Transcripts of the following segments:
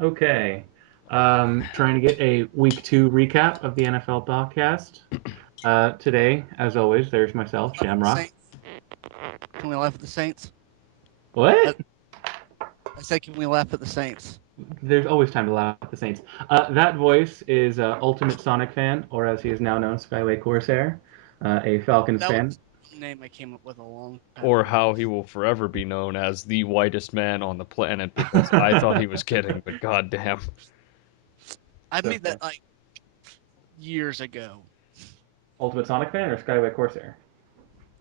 Okay. Trying to get a week two recap of the NFL podcast. Today, as always, there's myself, Laugh at the Shamrock. Saints. Can we laugh at the Saints? I, What? I say, can we laugh at the Saints? There's always time to laugh at the Saints. That voice is Ultimate Sonic fan, or as he is now known, Skyway Corsair, a Falcons That fan. was a name I came up with a long time Or ago. how he will forever be known as the whitest man on the planet because I thought he was kidding, but goddamn. I So, made that like years ago. Ultimate Sonic fan or Skyway Corsair?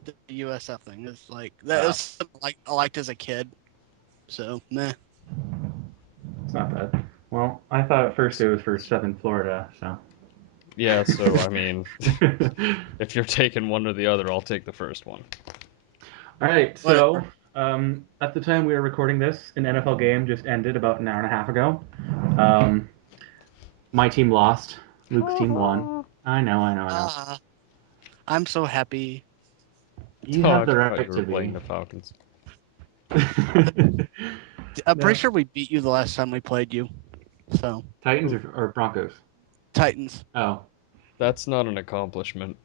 The USF thing is like that Oh, was something like I liked as a kid. So meh. it's not bad. Well, I thought at first it was for Southern Florida, so. Yeah, so I mean, if you're taking one or the other, I'll take the first one. All right, so Whatever. at the time we were recording this, an NFL game just ended about an hour and a half ago. Um, my team lost. Luke's team won. I know. Ah, I'm so happy. You Oh, have I the forgot you right were to playing be. the Falcons. I'm pretty No, sure we beat you the last time we played you. So Titans or Broncos? Titans. Oh. That's not an accomplishment.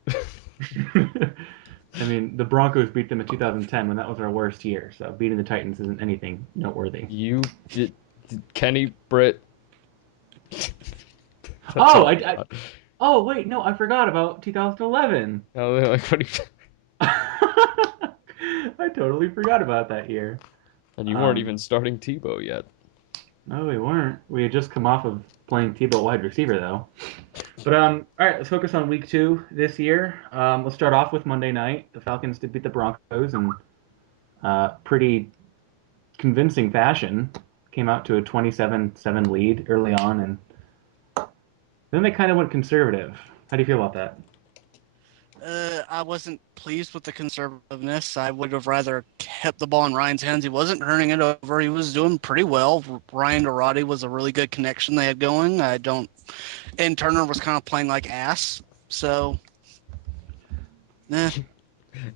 I mean, the Broncos beat them in 2010 when that was our worst year, so beating the Titans isn't anything noteworthy. You did Kenny Britt. That's Oh, all I got. oh wait, no, I forgot about 2011. Like, what do you, I totally forgot about that year. and you weren't Um, even starting Tebow yet. no, we weren't. We had just come off of playing Tebow wide receiver, though. But all right, let's focus on week two this year. Let's start off with Monday night. The Falcons did beat the Broncos in pretty convincing fashion. Came out to a 27-7 lead early on, and then they kind of went conservative. How do you feel about that? I wasn't pleased with the conservativeness. I would have rather kept the ball in Ryan's hands. He wasn't turning it over. He was doing pretty well. Ryan to Roddy was a really good connection they had going. I don't, and Turner was kind of playing like ass. So, eh.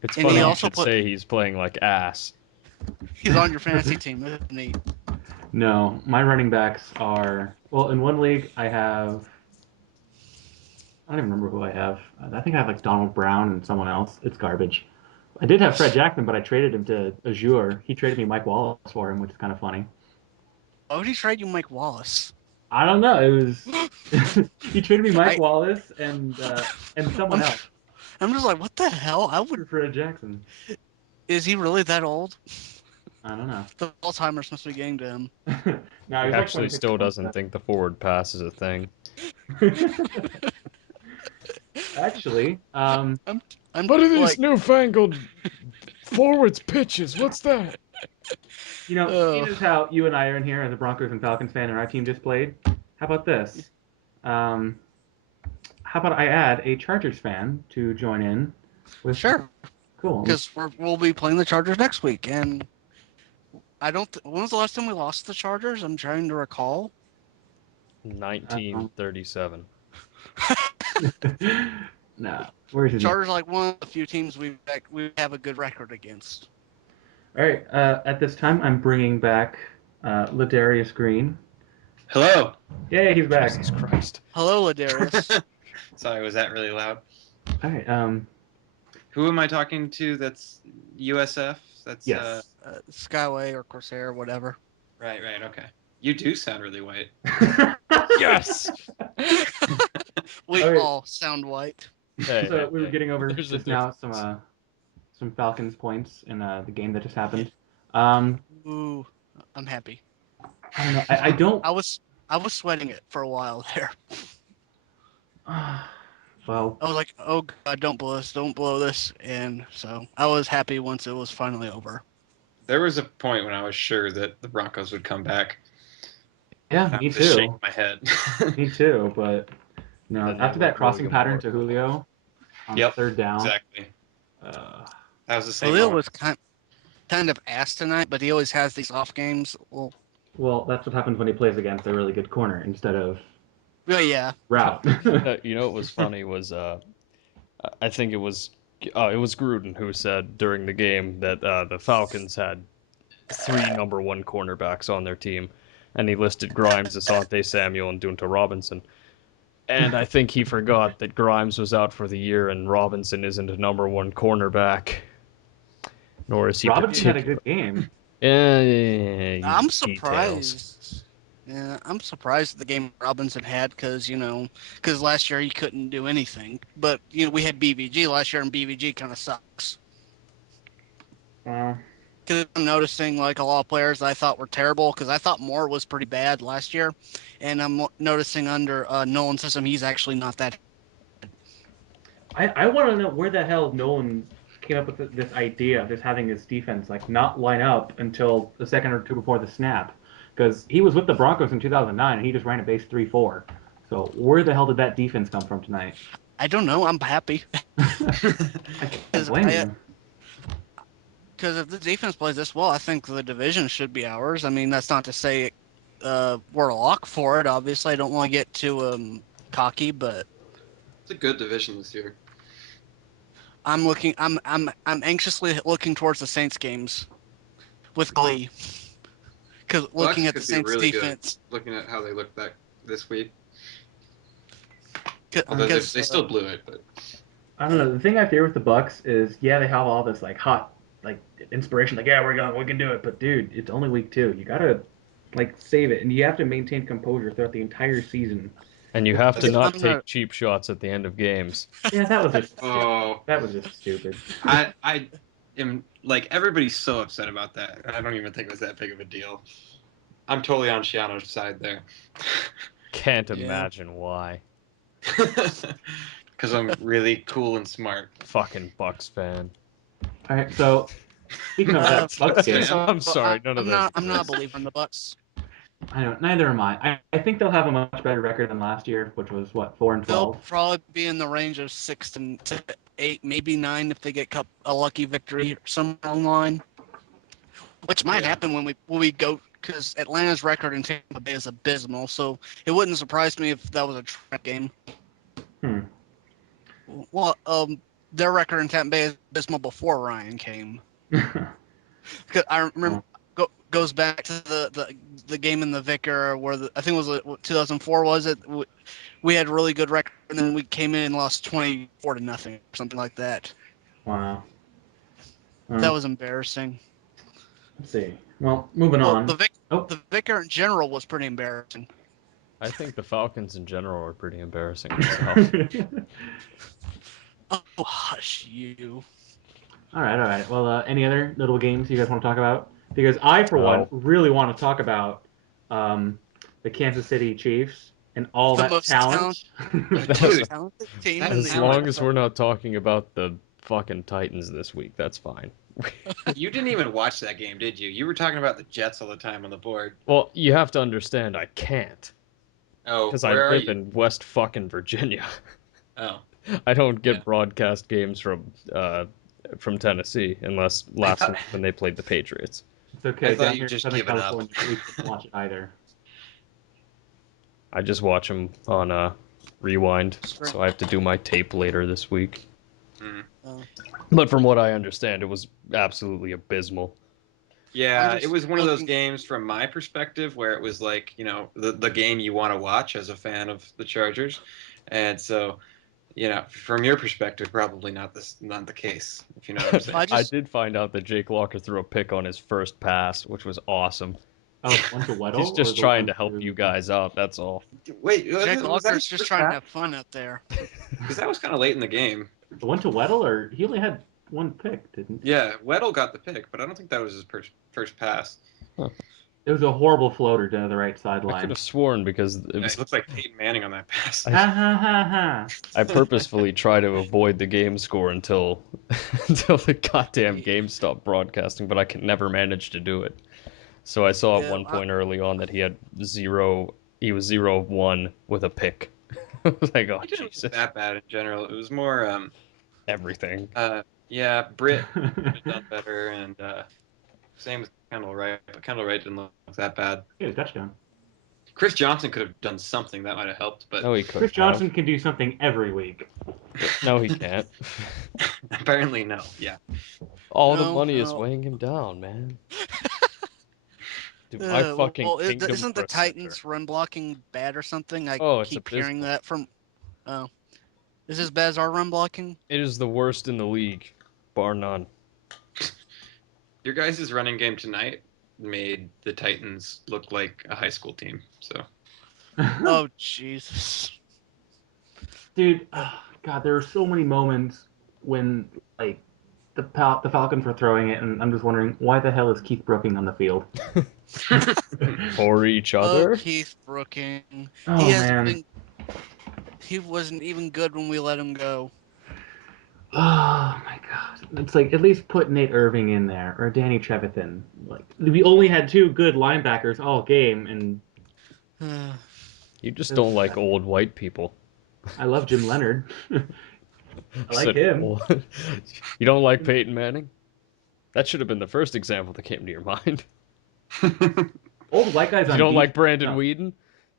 It's And he funny you Well, also should put say he's playing like ass. he's on your fantasy team, isn't he? no, my running backs are well. In one league, I have I don't even remember who I have. I think I have like Donald Brown and someone else. It's garbage. I did have Fred Jackson, but I traded him to Azure. He traded me Mike Wallace for him, which is kind of funny. Why would he trade you Mike Wallace? I don't know. It was he traded me Mike I Wallace and someone I'm else I'm just like, what the hell? I would. for Fred Jackson. Is he really that old? I don't know. The Alzheimer's must be getting to him. No, He he's like actually 26 still or doesn't think the forward pass is a thing. 27. Actually, I'm I'm What are these like, newfangled forwards pitches? What's that? seeing uh, as how you and I are in here as a Broncos and Falcons fan and our team just played, how about this? Um, how about I add a Chargers fan to join in with sure, cool. because we'll be playing the Chargers next week, and I don't. When was the last time we lost the Chargers? I'm trying to recall. Um, 1937. no, where's his name? Chargers are like one of the few teams we have a good record against. All right, at this time, I'm bringing back Ladarius Green. Hello. Yay, he's back. Jesus Christ. Hello, Ladarius. Sorry, was that really loud? All right, Who am I talking to? That's USF. That's yes. Skyway or Corsair, whatever. right. Okay. You do sound really white. Yes! We All right, all sound white. Hey, so hey, we were hey. getting over There's a just now difference. some Falcons points in the game that just happened. Um, Ooh, I'm happy. I don't know. I don't. I was I was sweating it for a while there. Well, I was like, oh God, don't blow this, don't blow this. And so I was happy once it was finally over. There was a point when I was sure that the Broncos would come back. yeah, I me was just shaking too. my head. Me too. But Then they after would that blow crossing you pattern more. to Julio on Yep, third down, exactly. uh, That was the same Khalil moment. was kind of ass tonight, but he always has these off games. Well, well, that's what happens when he plays against a really good corner instead of yeah, route. You know what was funny was I think it was Gruden who said during the game that the Falcons had three number one cornerbacks on their team. and he listed Grimes, Asante Samuel, and Dunta Robinson. And I think he forgot that Grimes was out for the year, and Robinson isn't a number one cornerback, nor is he Robinson had a particular. good game. Yeah, I'm details. surprised. Yeah, I'm surprised at the game Robinson had because because last year he couldn't do anything. But we had BVG last year, and BVG kind of sucks. Well, Because I'm noticing like a lot of players that I thought were terrible because I thought Moore was pretty bad last year, and I'm noticing under Nolan's system he's actually not that. I want to know where the hell Nolan came up with this idea of just having his defense like not line up until a second or two before the snap, because he was with the Broncos in 2009 and he just ran a base 3-4. So where the hell did that defense come from tonight? I don't know. I'm happy I can't because blame you. if the defense plays this well, I think the division should be ours. I mean, that's not to say we're a lock for it. Obviously, I don't want to get too cocky, but It's a good division this year. I'm looking. I'm anxiously looking towards the Saints games with glee because looking Bucks at the could be Saints really good, defense. looking at how they look back this week. Uh, Although Because they still blew it, but I don't know. The thing I fear with the Bucks is, yeah, they have all this like hot like inspiration, like yeah, we can do it. But dude, it's only week 2. You gotta like save it, and you have to maintain composure throughout the entire season. And you have to that's, not I'm take not. cheap shots at the end of games. Yeah, oh, that was just stupid. I am like everybody's so upset about that. I don't even think it was that big of a deal. I'm totally on Shiano's side there. Can't Yeah. imagine why. Because I'm really cool and smart. Fucking Bucks fan. All right, so speaking of that Bucks game, I'm sorry, none of that I'm not a exists. believer in the Bucks. I don't. Neither am I. I think they'll have a much better record than last year, which was what 4 and They'll 12. probably be in the range of 6 to 8, maybe 9 if they get a lucky victory somewhere online, which might Yeah. happen when we go because Atlanta's record in Tampa Bay is abysmal. So it wouldn't surprise me if that was a trap game. Hmm. Well, their record in Tampa Bay is abysmal before Ryan came. 'Cause I remember goes back to the game in the Vicar where I think it was 2004 was it? We had a really good record and then we came in and lost 24-0 or something like that. Wow. That was embarrassing. Let's see. Well, moving Well, on. Oh, the Vicar in general was pretty embarrassing. I think the Falcons in general are pretty embarrassing myself. Oh, hush you. all right, all right. Well, any other notable games you guys want to talk about? Because I, for one, Oh. really want to talk about um, the Kansas City Chiefs and all The that most talent. Dude, talented team that in the As talent. long as we're not talking about the fucking Titans this week, that's fine. You didn't even watch that game, did you? You were talking about the Jets all the time on the board. Well, you have to understand I can't. Oh, Because I where are live you? in West fucking Virginia. Oh, I don't get Yeah. broadcast games from Tennessee unless last thought- week when they played the Patriots. It's okay. thought Down you'd here in just Southern given up. California, we couldn't watch it either. I just watch them on Rewind, Straight. so I have to do my tape later this week. Mm. But from what I understand, it was absolutely abysmal. Yeah, it just was one of those looking- games from my perspective where it was like, the game you want to watch as a fan of the Chargers. And so, from your perspective, probably not the case, if you know what I'm saying. I did find out that Jake Locker threw a pick on his first pass, which was awesome. Oh, the one to Weddle He's or just the trying one to help to... you guys out, that's all. Wait, Jack was that Locker's his just first trying to pass? have fun out there. Because that was kind of late in the game. The one to Weddle, or he only had one pick, didn't? Yeah, Weddle got the pick, but I don't think that was his first pass. Huh. It was a horrible floater to the right I could sideline. have sworn because it Yeah, was. he looked like Peyton Manning on that pass. Ha ha ha ha. I purposefully try to avoid the game score until until the goddamn game stopped broadcasting, but I can never manage to do it. So I saw at Yeah, one point early on that he had zero. He was 0 of 1 with a pick. I was like, oh He didn't Jesus! look that bad in general. It was more, Everything. yeah, Britt could have done better, and same with Kendall Wright, but Kendall Wright didn't look that bad. He had a touchdown. Chris Johnson could have done something that might have helped, but No, he Chris couldn't Johnson have. can do something every week. No, he can't. apparently no. Yeah. All the no, money is no. weighing him down, man. Dude, my fucking kingdom isn't for the a center. Titans run blocking bad or something? I Oh, it's keep hearing abysmal. that from. Oh, is this bad as our run blocking? It is the worst in the league, bar none. Your guys' running game tonight made the Titans look like a high school team. So Oh Jesus! Dude, God, there were so many moments when like the Falcons were throwing it, and I'm just wondering why the hell is Keith Brooking on the field? For each Oh, other? Keith Brooking. He Oh hasn't man. been. He wasn't even good when we let him go. Oh my God. It's like at least put Nate Irving in there or Danny Trevathan. Like we only had two good linebackers all game, and You just don't this, like old white people. I love Jim Leonard. I like Said him. old. You don't like Peyton Manning? That should have been the first example that came to your mind. Old white guys You on don't defense. like Brandon No, Whedon?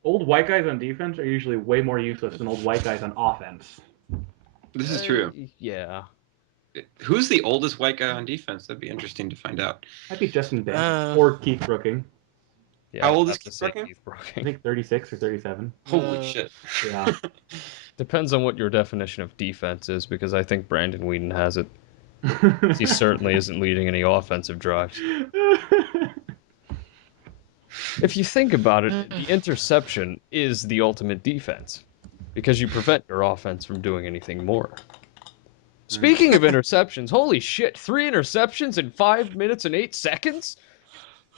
old white guys on defense are usually way more useless than old white guys on offense. this is true. Yeah. Who's the oldest white guy on defense? That'd be interesting to find out. Might be Justin Banks Uh, or Keith Brooking. Yeah, I How would old is have to Keith say Brooking? Keith I Brooking. think 36 or 37. Holy uh, shit. Yeah. Depends on what your definition of defense is, because I think Brandon Whedon has it. He certainly isn't leading any offensive drives. If you think about it, the interception is the ultimate defense, because you prevent your offense from doing anything more. Speaking of interceptions, holy shit, 3 interceptions in 5 minutes and 8 seconds?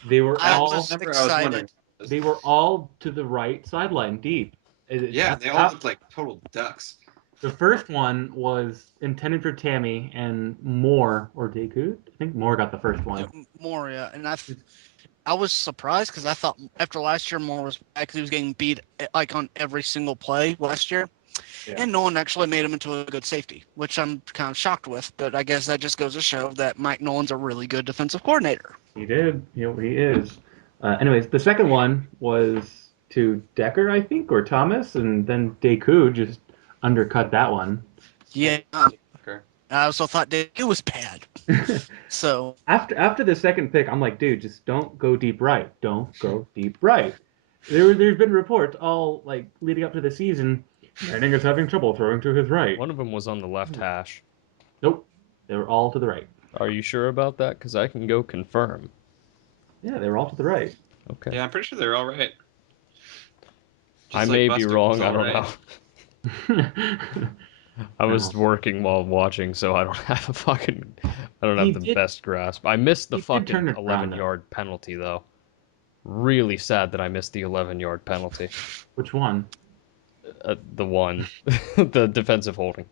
They were I That was all the was number I was wondering. excited. they were all to the right sideline deep. Yeah, they all looked like total ducks. The first one was intended for Tammy and Moore or Deku. I think Moore got the first one. Moria, and I was surprised because I thought after last year Moore was back 'cause he was getting beat like on every single play last year, Yeah. and no one actually made him into a good safety, which I'm kind of shocked with. But I guess that just goes to show that Mike Nolan's a really good defensive coordinator. He did. He is. Anyways, the second one was to Decker, I think, or Thomas, and then Deku just undercut that one. Yeah, Okay. I also thought it was bad. So After the second pick, I'm like, dude, just don't go deep right. Don't go deep right. There's been reports all like leading up to the season. Manning is having trouble throwing to his right. One of them was on the left hash. Nope, they were all to the right. Are you sure about that? Because I can go confirm. Yeah, they were all to the right. Okay. Yeah, I'm pretty sure they're all right. I Just like may be Buster was wrong, I all don't right. know. I was No. working while watching, so I don't have I don't He have the did. best grasp. I missed the He did turn fucking it around though. 11-yard penalty, though. Really sad that I missed the 11-yard penalty. Which one? The one. The defensive holding.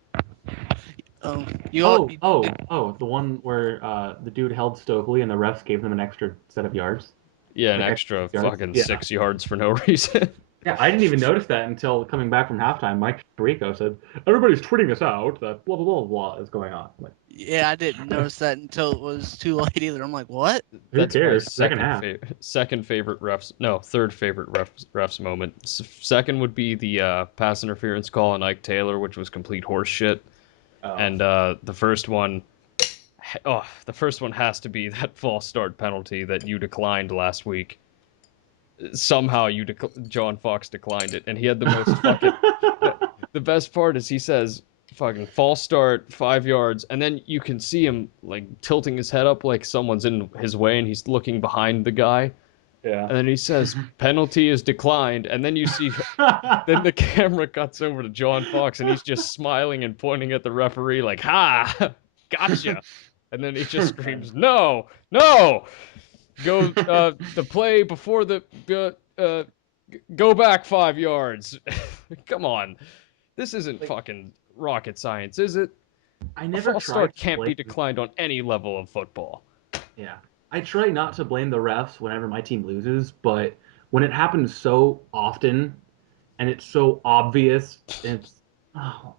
you all, The one where the dude held Stokely and the refs gave them an extra set of yards, Yeah, an like extra extra 6 yards. fucking Yeah, 6 yards for no reason. yeah. I didn't even notice that until coming back from halftime. Mike Tirico said, "Everybody's tweeting us out that blah blah blah blah is going on." I'm like, yeah, I didn't notice that until it was too late either. I'm like, what? who That's my cares? Second half. second favorite refs. No, third favorite refs moment. Second would be the pass interference call on Ike Taylor, which was complete horse shit. Oh. And the first one, the first one has to be that false start penalty that you declined last week. Somehow John Fox declined it, and he had the most fucking. The best part is he says fucking false start 5 yards, and then you can see him like tilting his head up like someone's in his way, and he's looking behind the guy, Yeah. and then he says penalty is declined, and then you see. Then the camera cuts over to John Fox, and he's just smiling and pointing at the referee like, "Ha, gotcha!" And then he just screams, "No, no, go the play before the go back 5 yards." Come on, this isn't Like, fucking rocket science, is it? I A never false tried start to can't be blame. declined on any level of football. Yeah. I try not to blame the refs whenever my team loses, but when it happens so often and it's so obvious,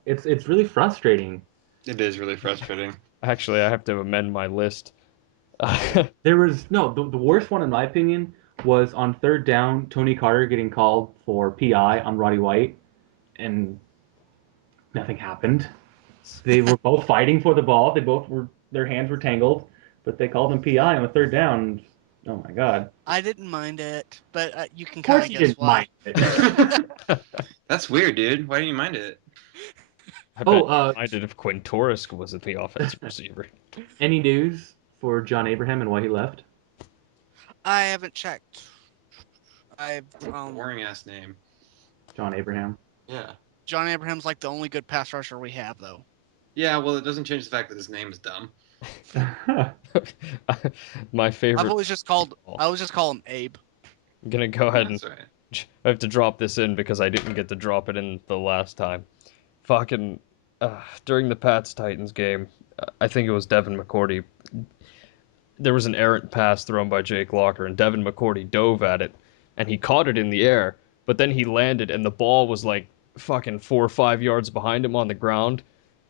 it's really frustrating. It is really frustrating. Actually, I have to amend my list. There was no the worst one in my opinion was on third down, Tony Carter getting called for PI on Roddy White, and nothing happened. They were both fighting for the ball. They both were their hands were tangled, but they called him PI on the third down. Oh my God. I didn't mind it, but you can Of kind course of you guess didn't why. mind it. That's weird, dude. Why do you mind it? I Oh, bet you minded if Quintorisk wasn't the offensive receiver. any news for John Abraham and why he left? I haven't checked. I've Boring ass name. John Abraham. Yeah. John Abraham's like the only good pass rusher we have, though. Yeah, well, it doesn't change the fact that his name is dumb. My favorite. I always just call him Abe. I'm gonna go ahead and That's all right. I have to drop this in because I didn't get to drop it in the last time. Fucking during the Pats Titans game, I think it was Devin McCourty. There was an errant pass thrown by Jake Locker, and Devin McCourty dove at it, and he caught it in the air, but then he landed, and the ball was like fucking 4 or 5 yards behind him on the ground.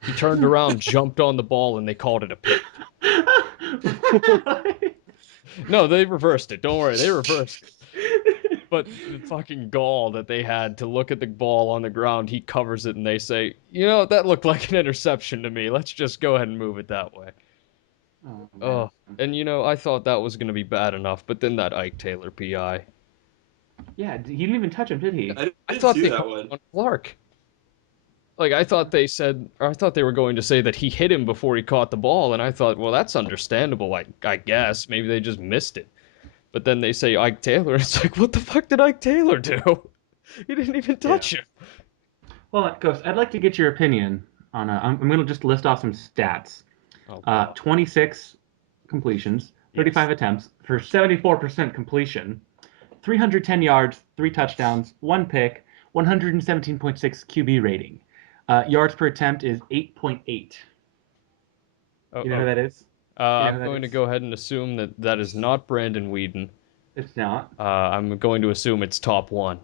He turned around, jumped on the ball, and they called it a pick. No, they reversed it. Don't worry, they reversed it. But the fucking gall that they had to look at the ball on the ground, he covers it, and they say, that looked like an interception to me. Let's just go ahead and move it that way. Oh, man. Oh, and I thought that was going to be bad enough, but then that Ike Taylor PI. Yeah, he didn't even touch him, did he? I I didn't thought see they that called one. on Clark. Like, I thought they were going to say that he hit him before he caught the ball, and I thought, well, that's understandable, I guess. Maybe they just missed it. But then they say Ike Taylor, it's like, what the fuck did Ike Taylor do? He didn't even touch him. Well, Ghost, I'd like to get your opinion on. I'm going to just list off some stats. Oh, God. 26 completions, 35 attempts for 74% completion, 310 yards, 3 touchdowns, 1 pick, 117.6 QB rating. Yards per attempt is 8.8. You know who that is? You know I'm who that going to is? go ahead and assume that that is not Brandon Whedon. It's not. I'm going to assume it's top one.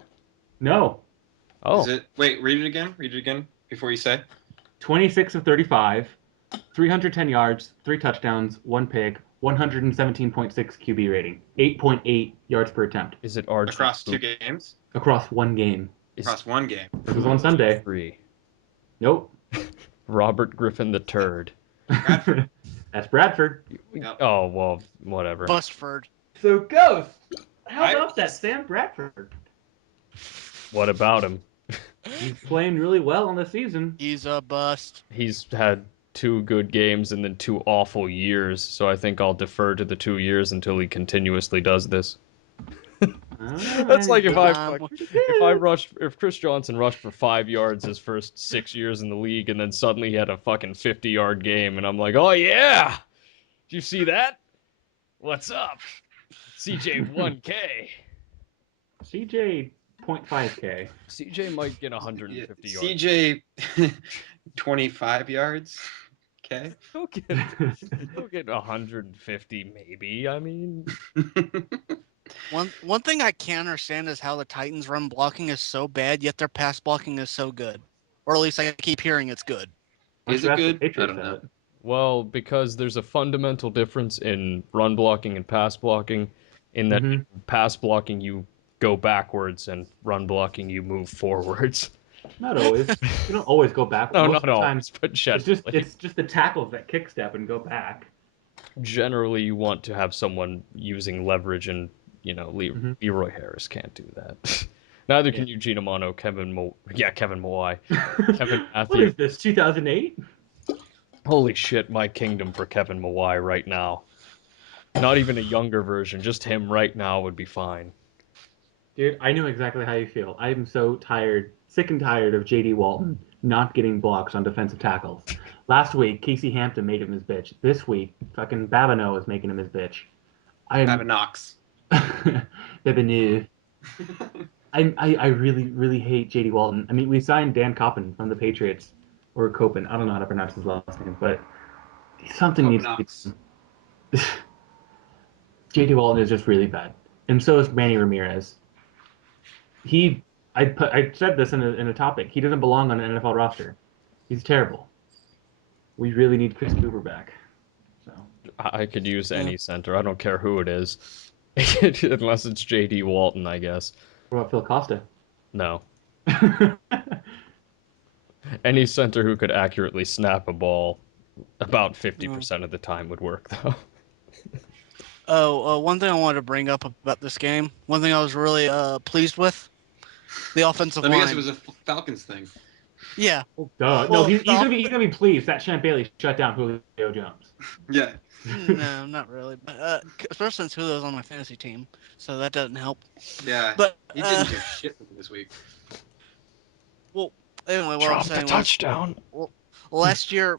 No. Oh. Is it? Wait, read it again. Read it again before you say. 26 of 35, 310 yards, 3 touchdowns, 1 pick, 117.6 QB rating, 8.8 yards per attempt Is it RG? Across 2 games? across one game. Is Across 1 game. This was on Sunday. 3. Nope. Robert Griffin the Turd. Bradford. That's Bradford. Yep. Oh, well, whatever. Bustford. So, Ghost, how I- about that Sam Bradford? What about him? He's playing really well in the season. He's a bust. He's had 2 good games and then 2 awful years, so I think I'll defer to the 2 years until he continuously does this. That's like if Chris Johnson rushed for 5 yards his first 6 years in the league and then suddenly he had a fucking 50-yard game and I'm like, "Oh yeah. Did you see that? What's up? CJ 1K." CJ 0.5K. CJ might get Yeah, 150 yards. CJ, 25 yards. Okay. He'll get 150 maybe. I mean, One thing I can't understand is how the Titans' run blocking is so bad, yet their pass blocking is so good. Or at least I keep hearing it's good. Is Let's it ask the good? I Patriots don't know. that. well, because there's a fundamental difference in run blocking and pass blocking, in that Mhm. pass blocking you go backwards and run blocking you move forwards. Not always. You don't always go back. No, Most not of the always, time, but it's just generally. it's just the tackles that kick step and go back. Generally, you want to have someone using leverage, and Mhm. Leroy Harris can't do that. Neither Yeah. can Eugene Amano, Kevin Mawai, Kevin What Matthews. is this? 2008? Holy shit, my kingdom for Kevin Mawai right now. Not even a younger version, just him right now would be fine. Dude, I know exactly how you feel. I am so tired, sick and tired of JD Walton not getting blocks on defensive tackles. Last week, Casey Hampton made him his bitch. This week, fucking Babineau is making him his bitch. I'm Knox. Babineau. I really, really hate JD Walton. I mean, we signed Dan Coppen from the Patriots, or Copen. I don't know how to pronounce his last name, but something needs to be Knox. done. JD Walton is just really bad, and so is Manny Ramirez. I said this in a topic. He doesn't belong on an NFL roster. He's terrible. We really need Chris Cooper back. So I could use Yeah. any center. I don't care who it is. Unless it's J.D. Walton, I guess. what about Phil Costa? No. Any center who could accurately snap a ball about Yeah. 50% of the time would work, though. One thing I wanted to bring up about this game. One thing I was really pleased with the offensive Let me guess, it line. was a Falcons thing. Yeah. Duh. No, Well, he's gonna be pleased that Champ Bailey shut down Julio Jones. Yeah. no, not really. But especially since Julio's on my fantasy team, so that doesn't help. Yeah. But He didn't do shit this week. well, anyway, what I was Drop the saying was, touchdown. well, last year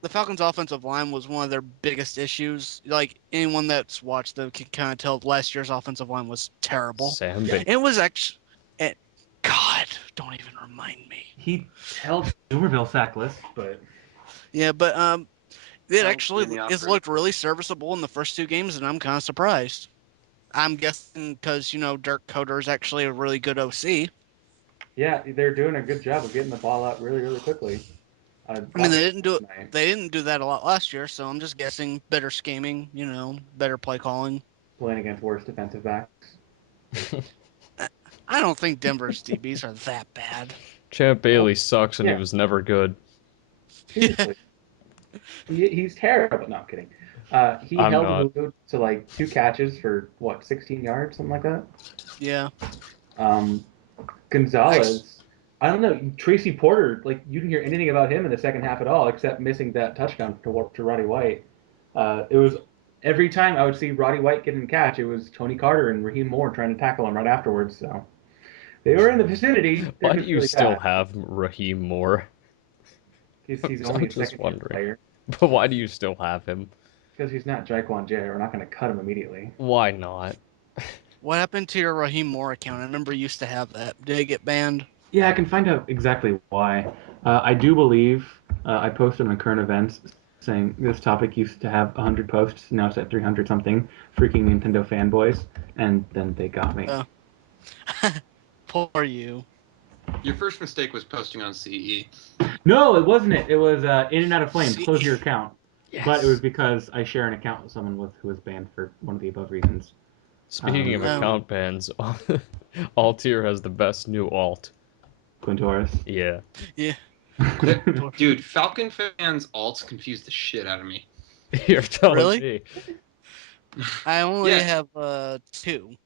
the Falcons' offensive line was one of their biggest issues. Like anyone that's watched them can kind of tell last year's offensive line was terrible. Sam Bates. It was actually, God, don't even remind me. He held Somerville sackless, but Yeah, but it Held actually in the it's off-road. looked really serviceable in the first two games, and I'm kind of surprised. I'm guessing because Dirk Coder is actually a really good OC. yeah, they're doing a good job of getting the ball out really, really quickly. I mean, they didn't do it. Tonight. They didn't do that a lot last year, so I'm just guessing better scheming, better play calling. Playing against worse defensive backs. I don't think Denver's DBs are that bad. Champ Bailey sucks and Yeah. he was never good. Seriously. He's terrible. No, I'm kidding. He I'm held not. Julio to like 2 catches for what, 16 yards, something like that. Yeah. Gonzalez, I don't know. Tracy Porter, like you didn't hear anything about him in the second half at all, except missing that touchdown to Roddy White. It was every time I would see Roddy White getting a catch, it was Tony Carter and Raheem Moore trying to tackle him right afterwards. So they were in the vicinity. They're Why do just you really still bad. have Raheem Moore? He's only I'm a just second wondering. player But why do you still have him? because he's not Jaquan J. We're not going to cut him immediately. Why not? What happened to your Raheem Moore account? I remember you used to have that. Did it get banned? Yeah, I can find out exactly why. I do believe I posted on current events saying this topic used to have 100 posts. Now it's at 300 something. Freaking Nintendo fanboys. And then they got me. Oh. Poor you. Your first mistake was posting on CE. No, it wasn't it. It was In and Out of Flames. See? Close your account. Yes. But it was because I share an account with someone who was banned for one of the above reasons. Speaking of Oh. account bans, Altyr has the best new alt. Quintoris. Yeah. Yeah. Dude, Falcon fans alts confuse the shit out of me. You're telling Really? me. I only Yeah. have two.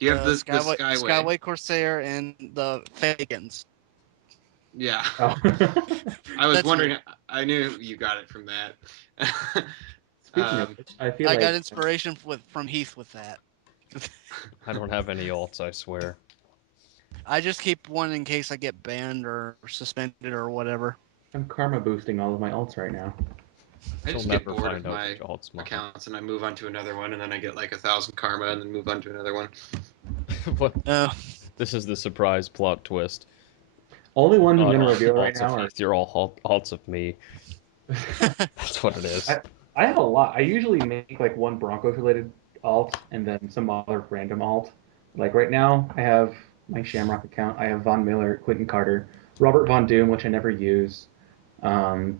You have the Skyway, Skyway. Skyway Corsair and the Fagans. Yeah. Oh. I was That's wondering. it. I knew you got it from that. Speaking of which, I feel I like got inspiration from Heath with that. I don't have any alts, I swear. I just keep one in case I get banned or suspended or whatever. I'm karma boosting all of my alts right now. I You'll just get never bored of find out my which alt's mine. accounts and I move on to another one, and then I get like 1,000 karma, and then move on to another one. What? Oh, This is the surprise plot twist. Only ones I'm Not going to all reveal right alts now of are. Heath, you're all alts of me. That's what it is. I have a lot. I usually make like one Broncos related alt and then some other random alt. Like right now, I have my Shamrock account. I have Von Miller, Quentin Carter, Robert Von Doom, which I never use. And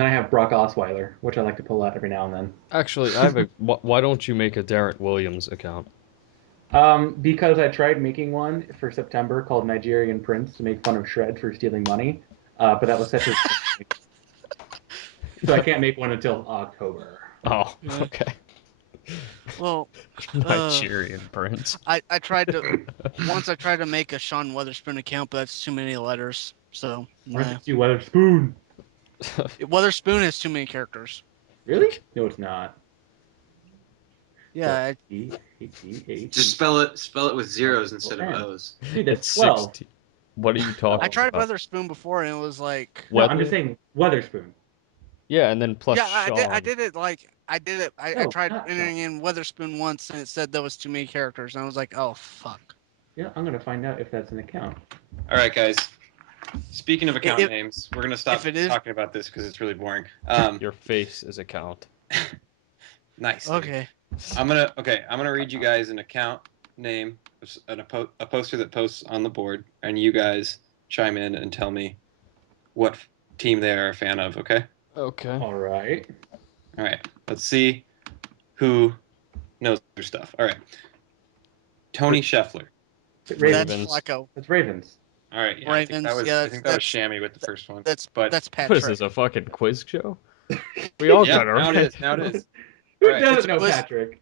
then I have Brock Osweiler, which I like to pull out every now and then. Actually, I have a. Why don't you make a Darrent Williams account? Because I tried making one for September called Nigerian Prince to make fun of Shred for stealing money, but that was such a so I can't make one until October. Oh, yeah. okay. Well, Nigerian Prince. I tried to once I tried to make a Sean Weatherspoon account, but that's too many letters. So Or nah. just do Weatherspoon. Weatherspoon has too many characters. Really? No, it's not. Yeah, Just spell it with zeros instead of O's. Dude, that's It's 12. 16. What are you talking I tried about? Weatherspoon before, and it was like, No, I'm just Weather? saying Weatherspoon. Yeah, and then plus yeah, Sean. I did it like I did it. I No, tried not entering Sean. in Weatherspoon once, and it said there was too many characters, and I was like, oh fuck. Yeah, I'm gonna find out if that's an account. All right, guys. Speaking of account If- names, we're gonna stop if it is- talking about this because it's really boring. Your face is a count. Nice. Dude. Okay. I'm gonna read you guys an account name, a poster that posts on the board, and you guys chime in and tell me what team they are a fan of. Okay. Okay. All right. All right. Let's see who knows their stuff. All right. Tony Scheffler. That's Ravens. Flacco. That's Ravens. All right. Yeah, Ravens, I yeah, think that was Shammy with the first one. That's but that's What is Patrick. this, a fucking quiz show? We all yeah, got it now it right. is. Now it is. Who All right. doesn't It's a know quiz. Patrick?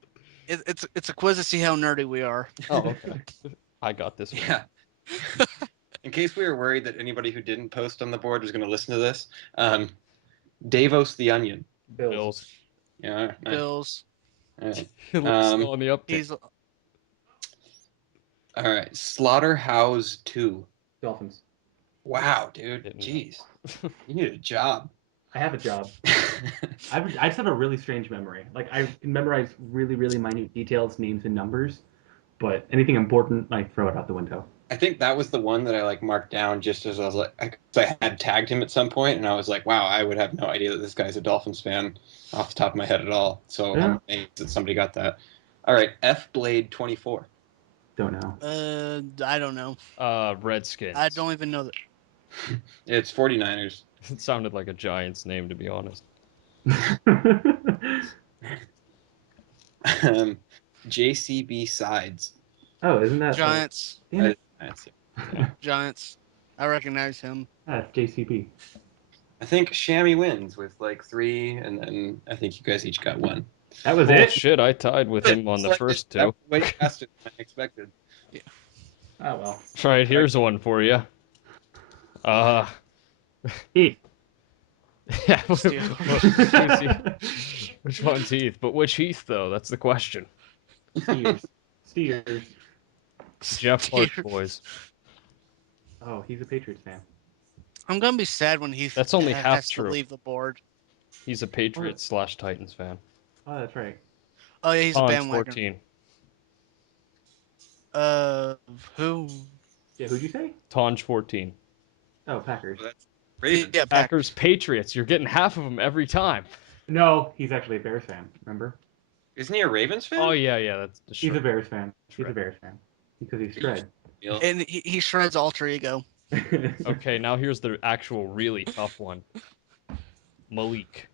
It's a quiz to see how nerdy we are. Oh, okay. I got this one. Yeah. In case we were worried that anybody who didn't post on the board was going to listen to this, Davos the Onion. Bills. Yeah, nice. Bills. All right. It looks still on the uptick. He's All right. Slaughterhouse 2. Dolphins. Wow, dude. Didn't know. Jeez. You need a job. I have a job. I just have a really strange memory. Like I can memorize really, really minute details, names, and numbers, but anything important, I throw it out the window. I think that was the one that I like marked down just as I was like, I had tagged him at some point, and I was like, wow, I would have no idea that this guy's a Dolphins fan off the top of my head at all. So Yeah. I'm amazed that somebody got that. All right, F Blade 24. Don't know. I don't know. Redskins. I don't even know that. It's 49ers. It sounded like a Giants name, to be honest. JCB Sides. Oh, isn't that Giants. Damn it. Giants. I recognize him. That's JCB. I think Shammy wins with like 3, and then I think you guys each got 1. That was Oh it. shit! I tied with him on the first That 2. was way faster than I expected. Oh well. All right, here's one for you. Heath. Yeah. Steal. Which one's Heath? But which Heath though? That's the question. Steers. Jeff Hart boys. Oh, he's a Patriots fan. I'm gonna be sad when he That's only has half to true. leave the board. He's a Patriots/Titans fan. Oh, that's right. Oh yeah, he's a Hans bandwagon. 14. Who? Yeah, who'd you say? Tonj 14. Oh, Packers. Well, that's Ravens. Yeah, Packers, Patriots. You're getting half of them every time. No, he's actually a Bears fan. Remember? Isn't he a Ravens fan? Oh yeah, that's the He's a shred. Bears fan. He's a Shred. Bears fan because he's shred. Neil? And he shreds alter ego. Okay, now here's the actual really tough one. Malik.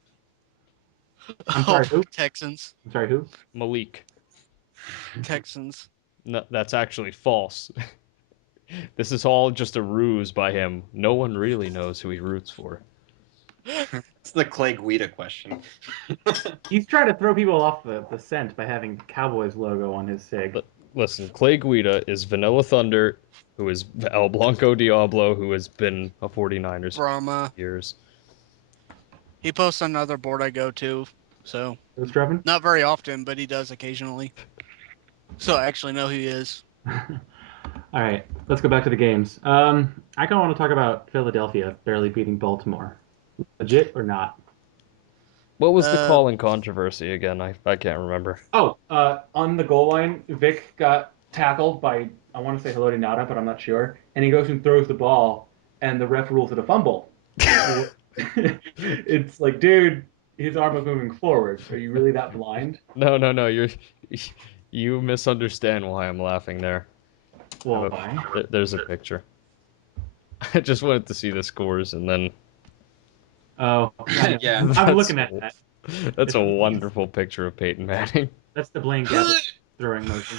I'm sorry, who? Texans. I'm sorry, who? Malik. Texans. No, that's actually false. This is all just a ruse by him. No one really knows who he roots for. It's the Clay Guida question. He's trying to throw people off the scent by having the Cowboys logo on his sig. Listen, Clay Guida is Vanilla Thunder, who is El Blanco Diablo, who has been a 49ers Brahma. for years. He posts on another board I go to, so Who's Drevin? not very often, but he does occasionally. So I actually know who he is. All right, let's go back to the games. I kind of want to talk about Philadelphia barely beating Baltimore. Legit or not? What was the call in controversy again? I can't remember. Oh, on the goal line, Vic got tackled by, I want to say hello to Nada, but I'm not sure. And he goes and throws the ball, and the ref rules it a fumble. It's like, dude, his arm was moving forward. Are you really that blind? No, you misunderstand why I'm laughing there. Well, why? There's a picture. I just wanted to see the scores, and then Oh, Yeah. I'm That's looking at a- that. that's a wonderful picture of Peyton Manning. That's the Blaine Gabbert throwing motion.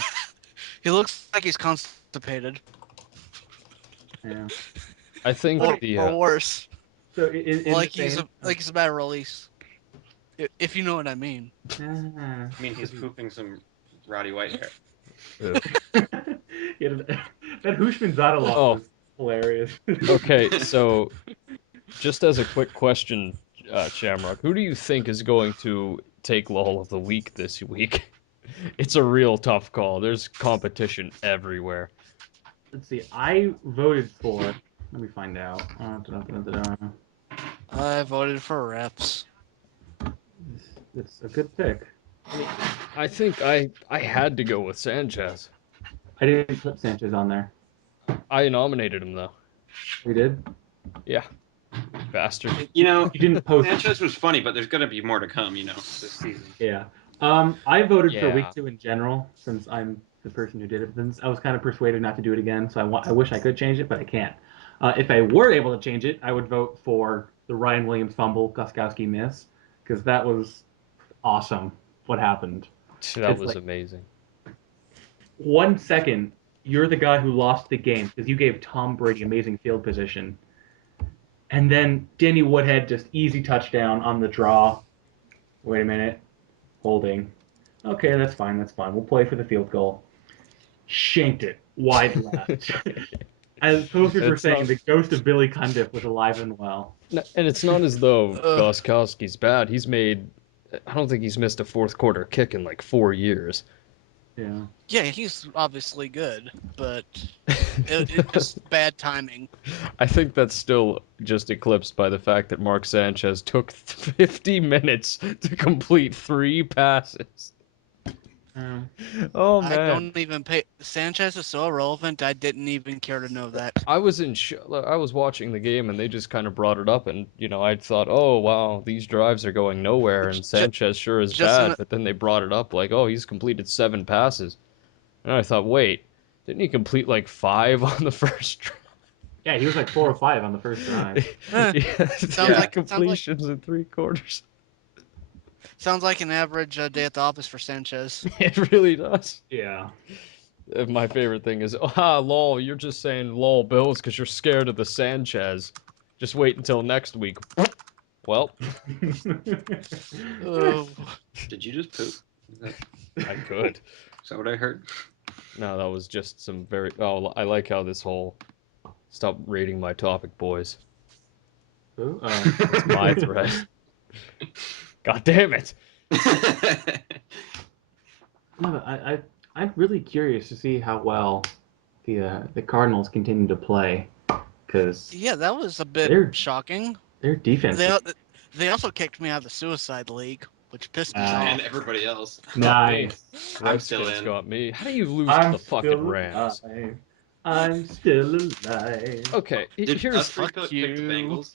He looks like he's constipated. Yeah. I think Or the worse. So in Like the same, he's a bad release. If you know what I mean. Ah. I mean, he's pooping some Roddy White hair. Yeah, that Hushman Zadalov Oh. was hilarious. Okay, so just as a quick question, Shamrock, who do you think is going to take Lull of the Week this week? It's a real tough call. There's competition everywhere. Let's see. I voted for. Let me find out. I voted for refs. It's a good pick. I think I had to go with Sanchez. I didn't put Sanchez on there. I nominated him though. You did? Yeah, bastard. You know, You didn't post. Sanchez was funny, but there's going to be more to come, this season. Yeah. I voted for Yeah. week 2 in general since I'm the person who did it. Since I was kind of persuaded not to do it again, so I wish I could change it, but I can't. If I were able to change it, I would vote for the Ryan Williams fumble, Gostkowski miss, because that was awesome. What happened? That It's was like- amazing. 1 second, you're the guy who lost the game because you gave Tom Brady amazing field position. And then Danny Woodhead just easy touchdown on the draw. Wait a minute. Holding. Okay, that's fine. That's fine. We'll play for the field goal. Shanked it wide left. As posters were It's saying, not, the ghost of Billy Cundiff was alive and well. and it's not as though Uh, Gostkowski's bad. I don't think he's missed a fourth quarter kick in like 4 years. Yeah. yeah, he's obviously good, but it just bad timing. I think that's still just eclipsed by the fact that Mark Sanchez took 50 minutes to complete 3 passes. Um, Oh I man. don't even pay. Sanchez is so irrelevant. I didn't even care to know that. I was watching the game and they just kind of brought it up and I thought, "Oh, wow, these drives are going nowhere and Just, Sanchez sure is just bad." an, But then they brought it up like, "Oh, he's completed 7 passes." And I thought, "Wait, didn't he complete like 5 on the first drive?" yeah, he was like 4 or 5 on the first drive. Yeah, sounds 3 Yeah. like completions in 3 quarters. sounds like an average day at the office for Sanchez. It really does. Yeah. My favorite thing is, ah, lol, you're just saying lol Bills because you're scared of the Sanchez. Just wait until next week. Well, Oh, Did you just poop? I could. Is that what I heard? No, that was just some very. Oh, I like how this whole. Stop rating my topic, boys. Who? Oh. It's my thread. God damn it. No, but I'm really curious to see how well the Cardinals continue to play because yeah, that was a bit their shocking. their defense They is they also kicked me out of the Suicide League, which pissed me And off. everybody else. Got me. nice. I'm still Redskins in. got me. How do you lose to I'm the fucking still Rams? alive. I'm still alive. Okay, Did here's three Fuck pick the you. Bengals?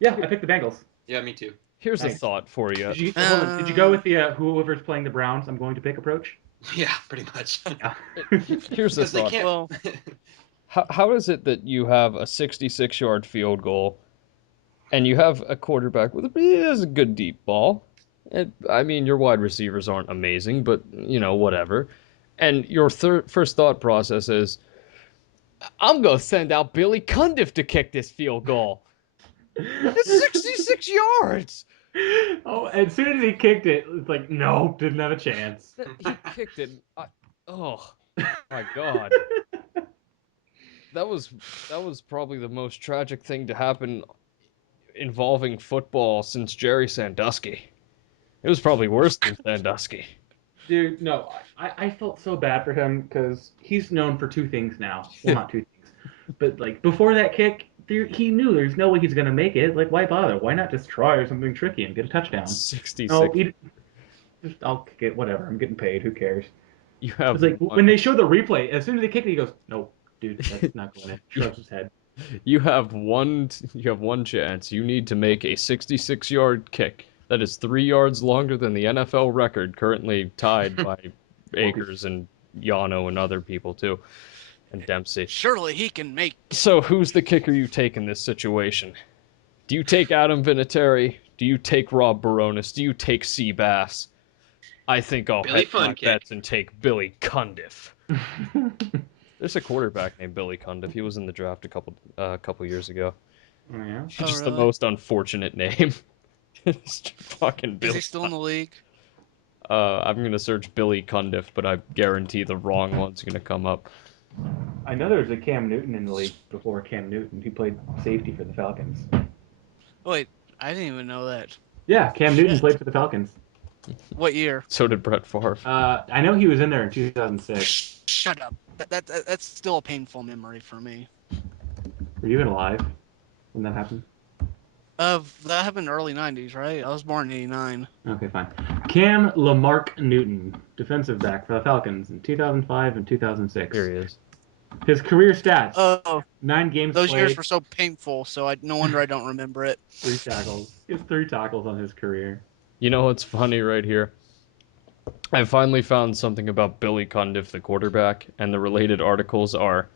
Yeah, I picked the Bengals. Yeah, me too. here's a Nice. thought for you. Hold on? Did you go Uh, with the whoever's playing the Browns? I'm going to pick approach. Yeah, pretty much. Yeah. Here's the Because they thought. can't. well, How is it that you have a 66-yard field goal and you have a quarterback with a good deep ball? I mean, your wide receivers aren't amazing, but whatever. And your first thought process is, I'm gonna send out Billy Cundiff to kick this field goal. It's 66 yards. Oh, as soon as he kicked it, it's like, no, didn't have a chance. He kicked it. Oh my god. That was probably the most tragic thing to happen involving football since Jerry Sandusky. It was probably worse than Sandusky. Dude, no, I felt so bad for him because he's known for 2 things now. Well, not 2 things, but like before that kick, he knew there's no way he's gonna make it. Like, why bother? Why not just try something tricky and get a touchdown? No, 66. I'll kick it. Whatever. I'm getting paid. Who cares? You have It's like one. when they show the replay. As soon as they kick it, he goes, "No, dude, that's not going in." Shrugs his head. You have one chance. You need to make a 66-yard kick. That is 3 yards longer than the NFL record, currently tied by Four people. Akers and Yano and other people too, and Dempsey. surely he can make. So who's the kicker you take in this situation? Do you take Adam Vinatieri? Do you take Rob Baronis? Do you take Seabass? I think I'll Billy hedge my Funkick. bets and take Billy Cundiff. There's a quarterback named Billy Cundiff. He was in the draft a couple years ago. Oh, yeah. Oh, Just the really? most unfortunate name. It's fucking Is Billy. he still in the league? I'm gonna search Billy Cundiff, but I guarantee the wrong one's gonna come up. I know there was a Cam Newton in the league before Cam Newton. He played safety for the Falcons. Oh, wait, I didn't even know that. Yeah, Cam Newton Shit. played for the Falcons. What year? So did Brett Favre. I know he was in there in 2006. Shut up. That's still a painful memory for me. Were you even alive when that happened? That happened early '90s, right? I was born in '89. Okay, fine. Cam Lamarck Newton, defensive back for the Falcons in 2005 and 2006. Here he is. His career stats: Oh, 9 games those years played, were so painful, so no wonder I don't remember it. 3 tackles. He has 3 tackles on his career. You know what's funny right here? I finally found something about Billy Cundiff, the quarterback, and the related articles are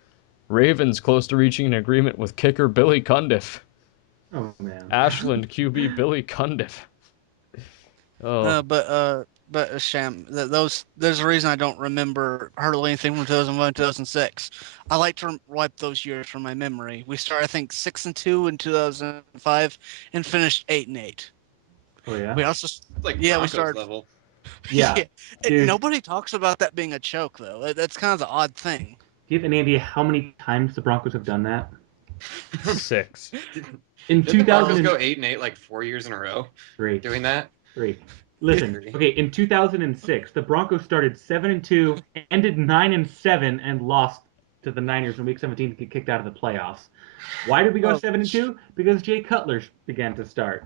Ravens close to reaching an agreement with kicker Billy Cundiff. Oh man. Ashland QB Billy Cundiff. Oh, But Sham, there's a reason I don't remember hardly anything from 2001, 2006. I like to wipe those years from my memory. We started, I think, 6-2 in 2005 and finished 8-8. Oh yeah. We also, Like yeah, we Broncos started. level. Yeah, Yeah. dude. Nobody talks about that being a choke, though. That's kind of the odd thing. Do you have any idea how many times the Broncos have done that? 6. In Did the Broncos 2003. go 8-8 like 4 years in a row doing that? Three. Listen, Three. okay, in 2006, the Broncos started 7-2, ended 9-7, and lost to the Niners in Week 17 to get kicked out of the playoffs. Why did we go Oh, 7-2? Because Jay Cutler began to start.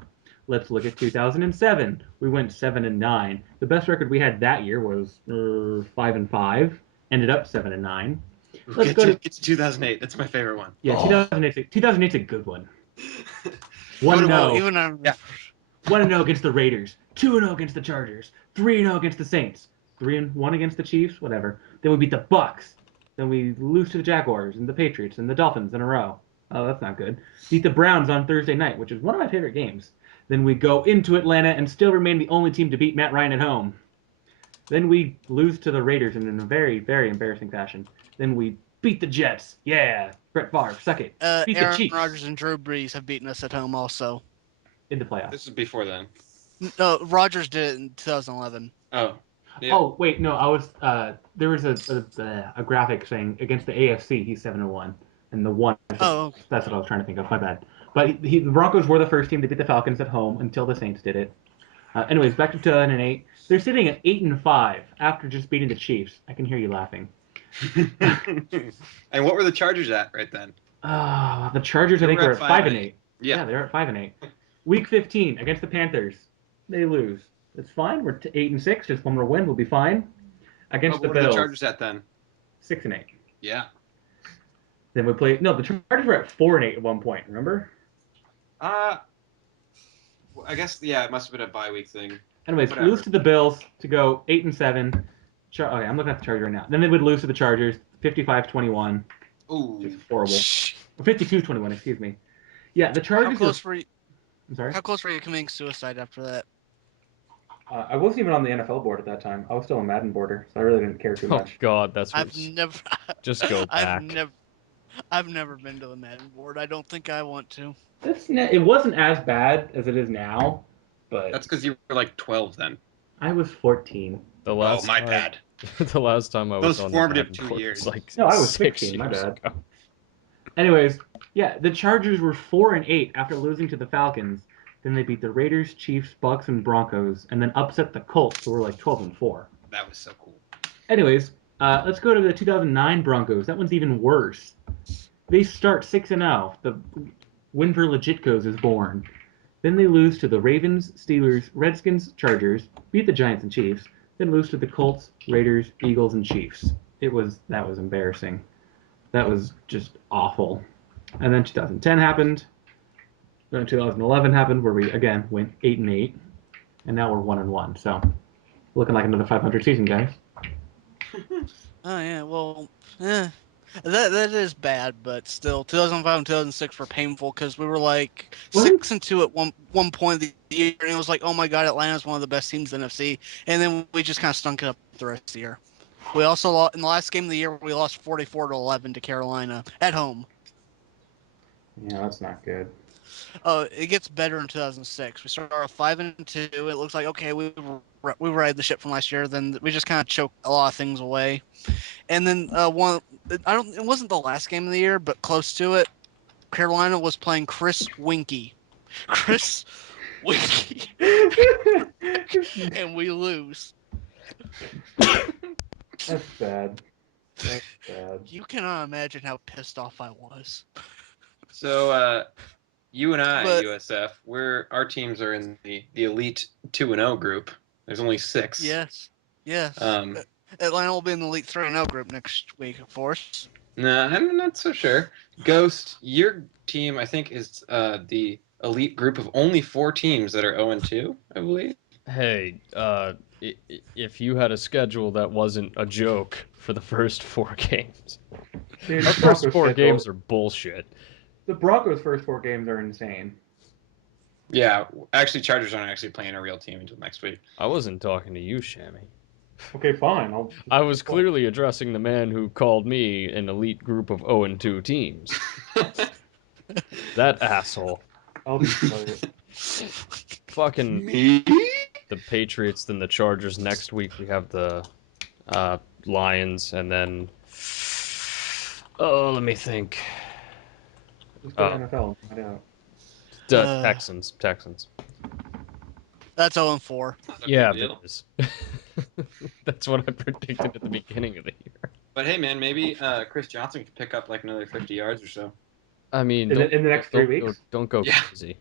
Let's look at 2007. We went 7-9. The best record we had that year was 5-5. Ended up 7-9. Let's go to Get to 2008. That's my favorite one. yeah, Oh. 2008. 2008's a good one. Go to 1-0. even on. Yeah. 1-0 against the Raiders, 2-0 against the Chargers, 3-0 against the Saints, 3-1 against the Chiefs, whatever. Then we beat the Bucks. Then we lose to the Jaguars and the Patriots and the Dolphins in a row. Oh, that's not good. Beat the Browns on Thursday night, which is one of my favorite games. Then we go into Atlanta and still remain the only team to beat Matt Ryan at home. Then we lose to the Raiders in a very, very embarrassing fashion. Then we beat the Jets. Yeah, Brett Favre, suck it. Beat the Aaron Chiefs Rodgers and Drew Brees have beaten us at home also. in the playoffs. This is before then. No, Rodgers did it in 2011. Oh. Yeah. Oh wait, no, I was there was a graphic saying against the AFC he's 7-1, and the one Oh, that's what I was trying to think of. My bad. But the Broncos were the first team to beat the Falcons at home until the Saints did it. Anyways, back to 2008. They're sitting at 8-5 after just beating the Chiefs. I can hear you laughing. And what were the Chargers at right then? The Chargers I They think were were at at 5-8. 5-8. Yeah. Yeah, they're at 5-8. Week 15 against the Panthers, they lose. It's fine. We're 8-6. Just one more win, we'll be fine. Oh, Against but the what are the Bills, Chargers at then? 6-8. Yeah. Then we played. No, the Chargers were at 4-8 at one point. Remember? Uh, I guess, yeah, it must have been a bye week thing. Anyways, Whatever. lose to the Bills to go 8-7. Okay, I'm looking at the Chargers right now. Then they would lose to the Chargers 55-21, which Ooh. is horrible. Or 52-21, excuse me. Yeah, the how Chargers were. close were you? I'm sorry. How close were you committing suicide after that? I wasn't even on the NFL board at that time. I was still a Madden boarder, so I really didn't care too Oh much. God, that's I've worse. never. Just go I've back. never. I've never been to the Madden board. I don't think I want to. It wasn't as bad as it is now, but That's because you were like 12 then. I was 14. The Oh, last my time, bad. the last time I was Those on the formative Madden 2 board was years. like No, I was 6 16. My years bad. ago. Anyways, yeah, the Chargers were 4-8 after losing to the Falcons. Then they beat the Raiders, Chiefs, Bucks, and Broncos, and then upset the Colts, who were like 12-4. That was so cool. Anyways, let's go to the 2009 Broncos. That one's even worse. They start 6-0. The Winver Legitkos is born. Then they lose to the Ravens, Steelers, Redskins, Chargers, beat the Giants and Chiefs, then lose to the Colts, Raiders, Eagles, and Chiefs. That was embarrassing. That was just awful. And then 2010 happened. Then 2011 happened, where we again went 8-8, and now we're 1-1. So looking like another 500 season, guys. Oh yeah, well, eh. That is bad, but still, 2005 and 2006 were painful because we were like Wasn't 6-2 at one point of the year, and it was like, oh my god, Atlanta's one of the best teams in the NFC, and then we just kind of stunk it up the rest of the year. We also lost in the last game of the year. We lost 44-11 to Carolina at home. yeah, that's not good. It gets better in 2006. We started off 5-2. It looks like okay, we ride the ship from last year. Then we just kind of choked a lot of things away. And then one, I don't. It wasn't the last game of the year, but close to it. Carolina was playing Chris Winkie, Chris Winkie, and we lose. That's bad. That's bad. You cannot imagine how pissed off I was. So, you and I, But USF, our teams are in the elite 2-0 group. There's only 6. yes, yes, Um, Atlanta will be in the Elite 3-0 group next week, of course. nah, I'm not so sure. Ghost, your team, I think, is the elite group of only 4 teams that are 0-2, I believe. Hey, if you had a schedule that wasn't a joke for the first 4 games, Dude, our the first Broncos 4 games schedule. are bullshit. The Broncos' first 4 games are insane. Yeah, actually, Chargers aren't actually playing a real team until next week. I wasn't talking to you, Shammy. Okay, fine. I was clearly addressing the man who called me an elite group of 0-2 teams. That asshole. I'll be quiet. Fucking Me? the Patriots, then the Chargers. Next week we have the Lions, and then let me think. Just go to Oh, NFL and find out. Texans. That's 0-4. Not a Yeah, big that deal. is. That's what I predicted at the beginning of the year. But hey, man, maybe Chris Johnson could pick up like another 50 yards or so. I mean, In the next 3 weeks? don't go Yeah. crazy.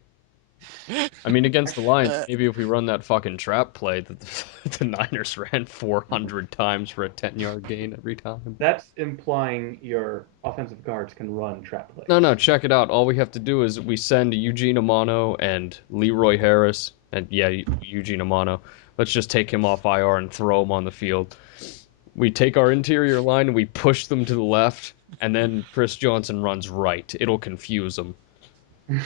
I mean, against the Lions, Uh, maybe if we run that fucking trap play that the Niners ran 400 times for a 10-yard gain every time. That's implying your offensive guards can run trap plays. No, check it out. All we have to do is we send Eugene Amano and Leroy Harris, and yeah, Eugene Amano. Let's just take him off IR and throw him on the field. We take our interior line and we push them to the left, and then Chris Johnson runs right. It'll confuse them.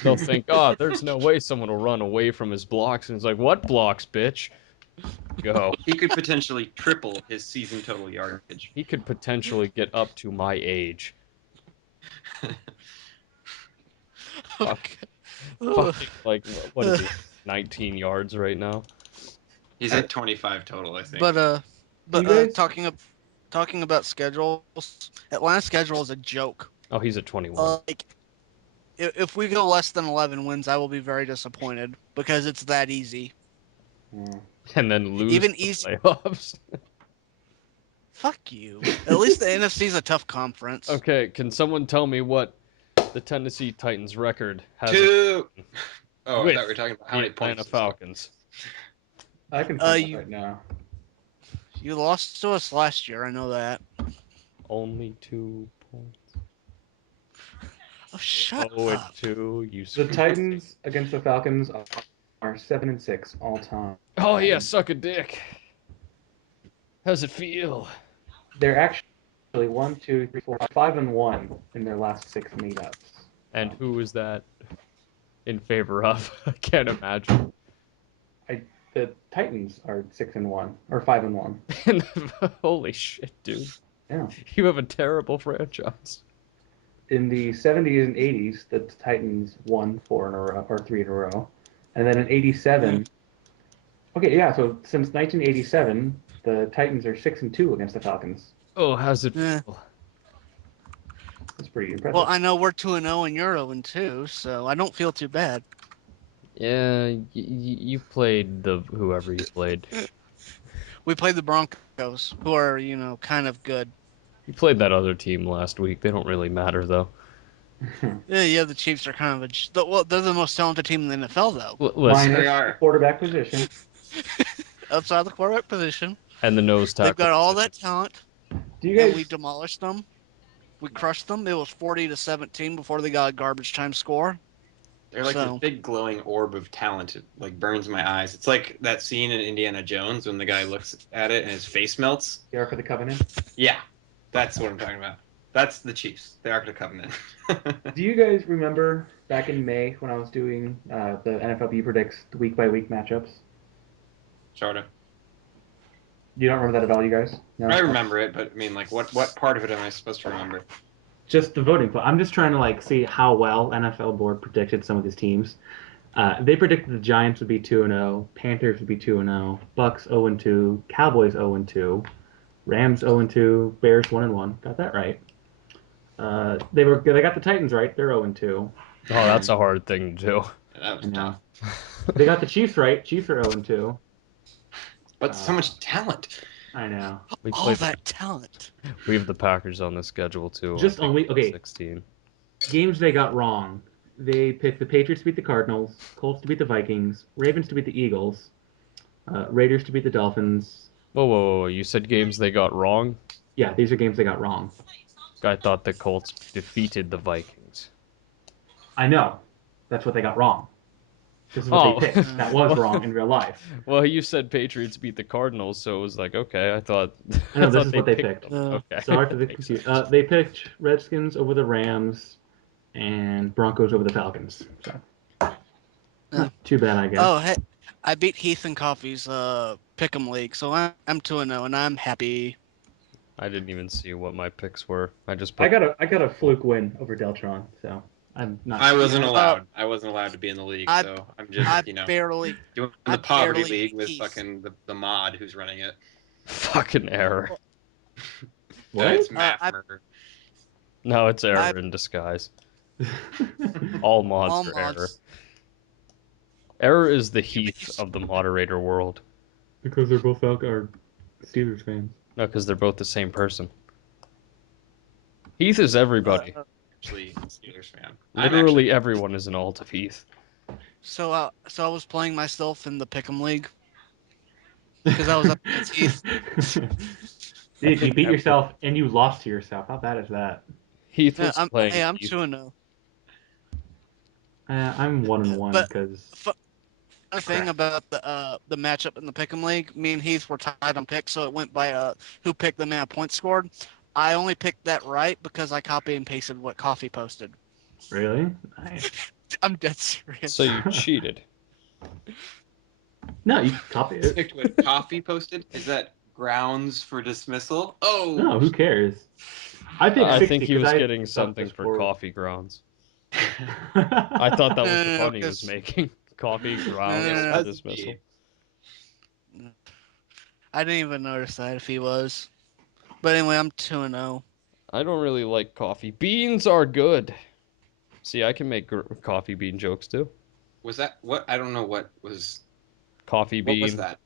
They'll think, oh, there's no way someone will run away from his blocks. And it's like, what blocks, bitch? Go. He could potentially triple his season total yardage. He could potentially get up to my age. Fuck. Ugh. Fucking, like, what is he? 19 yards right now? He's at 25 total, I think. But You guys- talking about schedules, Atlanta's schedule is a joke. Oh, he's at 21. Like, if we go less than 11 wins, I will be very disappointed because it's that easy. And then lose Even the easy. playoffs. Fuck you. At least the NFC's a tough conference. Okay, can someone tell me what the Tennessee Titans record has 2. Oh, I with thought we were talking about how the many Atlanta points. Falcons? I can find that you- right now. You lost to us last year, I know that. Only 2 points. Oh, shut 0 and up. 2. You The screw- Titans against the Falcons are 7-6 all time. Oh yeah, suck a dick. How's it feel? They're actually 1, 2, 3, 4, 5-1 in their last 6 meetups. And who is that in favor of? I can't imagine. The Titans are 6-1 or 5-1. Holy shit, dude. Yeah. You have a terrible franchise. In the 70s and 80s, the Titans won 4 in a row or 3 in a row, and then in '87. Okay, yeah. So since 1987, the Titans are 6-2 against the Falcons. Oh, how's it Eh. feel? That's pretty impressive. Well, I know we're 2-0 and you're 0-2, so I don't feel too bad. Yeah, you played the whoever you played. We played the Broncos, who are, kind of good. You played that other team last week. They don't really matter though. Yeah, the Chiefs are kind of well, they're the most talented team in the NFL, though. Listen, Minus They are. the quarterback position. Outside the quarterback position, and the nose tackle. they've got all position. that talent, Do you and guys? we demolished them. We crushed them. It was 40-17 before they got a garbage time score. They're like So- this big glowing orb of talent. It like burns my eyes. It's like that scene in Indiana Jones when the guy looks at it and his face melts. The Ark of the Covenant. Yeah, that's what I'm talking about. That's the Chiefs, the Ark of the Covenant. Do you guys remember back in May when I was doing the NFLB predicts the week by week matchups? Sorta. You don't remember that at all, you guys? No. I remember it, but I mean, like, what part of it am I supposed to remember? Just the voting. I'm just trying to see how well NFL board predicted some of these teams. They predicted the Giants would be 2-0, Panthers would be 2-0, Bucks 0-2, Cowboys 0-2, Rams 0-2, Bears 1-1. Got that right. They got the Titans right. They're 0-2. Oh, that's a hard thing to do. That was I know. tough. They got the Chiefs right. Chiefs are 0-2. But so much talent. I know. We All played. that talent. We have the Packers on the schedule too. Just I think, only okay. 16. Games they got wrong. They picked the Patriots to beat the Cardinals, Colts to beat the Vikings, Ravens to beat the Eagles, Raiders to beat the Dolphins. Whoa! You said games they got wrong. Yeah, these are games they got wrong. I thought the Colts defeated the Vikings. I know. That's what they got wrong. This is what Oh. they picked. That was wrong in real life. Well, you said Patriots beat the Cardinals, so it was like, okay, I thought. I know, I this thought is what they picked picked. them. Okay. Sorry for the Makes confusion. sense. They picked Redskins over the Rams and Broncos over the Falcons. So, not too bad, I guess. Oh, hey, I beat Heath and Coffee's Pick'em League, so I'm 2-0, and I'm happy. I didn't even see what my picks were. I just I put. got a fluke win over Deltron. So I'm not. I wasn't Yeah. allowed. I wasn't allowed to be in the league, I so I'm I just doing I the poverty barely league beat with Keith. fucking the mod who's running it. Fucking error. What? It's math I- murder. No, it's error I- in disguise. All mods All are error. mods. Error is the You- you Heath s- of the moderator world. Because they're both Steelers fans. No, because they're both the same person. Heath is everybody. Actually, Steelers fan. Literally everyone is an alt of Heath. So I was playing myself in the Pick'em League because I was up against Heath. Dude, you beat yourself and you lost to yourself. How bad is that? Heath Yeah, was playing I'm Heath. 2-0. I'm 1-1 But because the thing about the matchup in the Pick'em League, me and Heath were tied on picks, so it went by who picked the amount of points scored. I only picked that right because I copy and pasted what Coffee posted. really nice. I'm dead serious. So you cheated. No, you copy it. Picked what Coffee posted. Is that grounds for dismissal? Oh. No, who cares? I picked I 60 think he because was I getting stuff something this for forward. coffee grounds. I thought that was the No, pun he was 'cause- making. Coffee grounds It for was dismissal. indeed. I didn't even notice that if he was. But anyway, I'm 2-0. I don't really like coffee. Beans are good. See, I can make coffee bean jokes too. Was that what? I don't know what was. Coffee What was bean, that?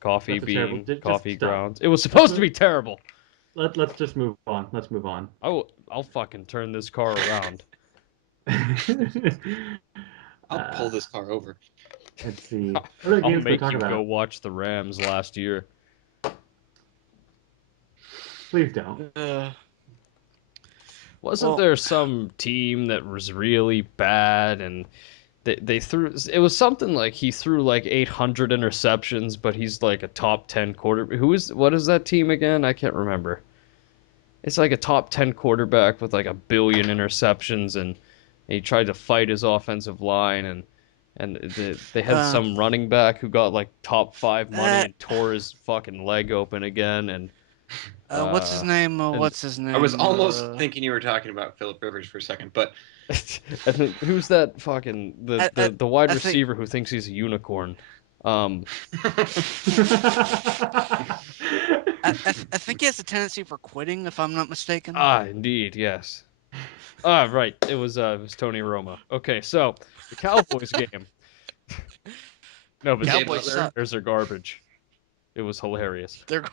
coffee That's a terrible. bean, Just coffee stop. grounds. It was supposed to be terrible. Let's just move on. Let's move on. I'll fucking turn this car around. I'll pull this car over. Let's see. What other I'll games can we make talk you go about? watch the Rams last year. Please don't. Wasn't Well, there some team that was really bad and they threw it was something like he threw like 800 interceptions, but he's like a top 10 quarterback. What is that team again? I can't remember. It's like a top 10 quarterback with like a billion interceptions, and he tried to fight his offensive line, and they had some running back who got like top 5 money and tore his fucking leg open again, and what's his name? and What's his name? I was almost thinking you were talking about Philip Rivers for a second, but and then, who's that fucking the wide I think receiver who thinks he's a unicorn? I think he has a tendency for quitting, if I'm not mistaken. Indeed, yes. Right. It was Tony Romo. Okay, so the Cowboys game. No, but Jay Cowboys Butler. suck. Bears are garbage. It was hilarious. They're.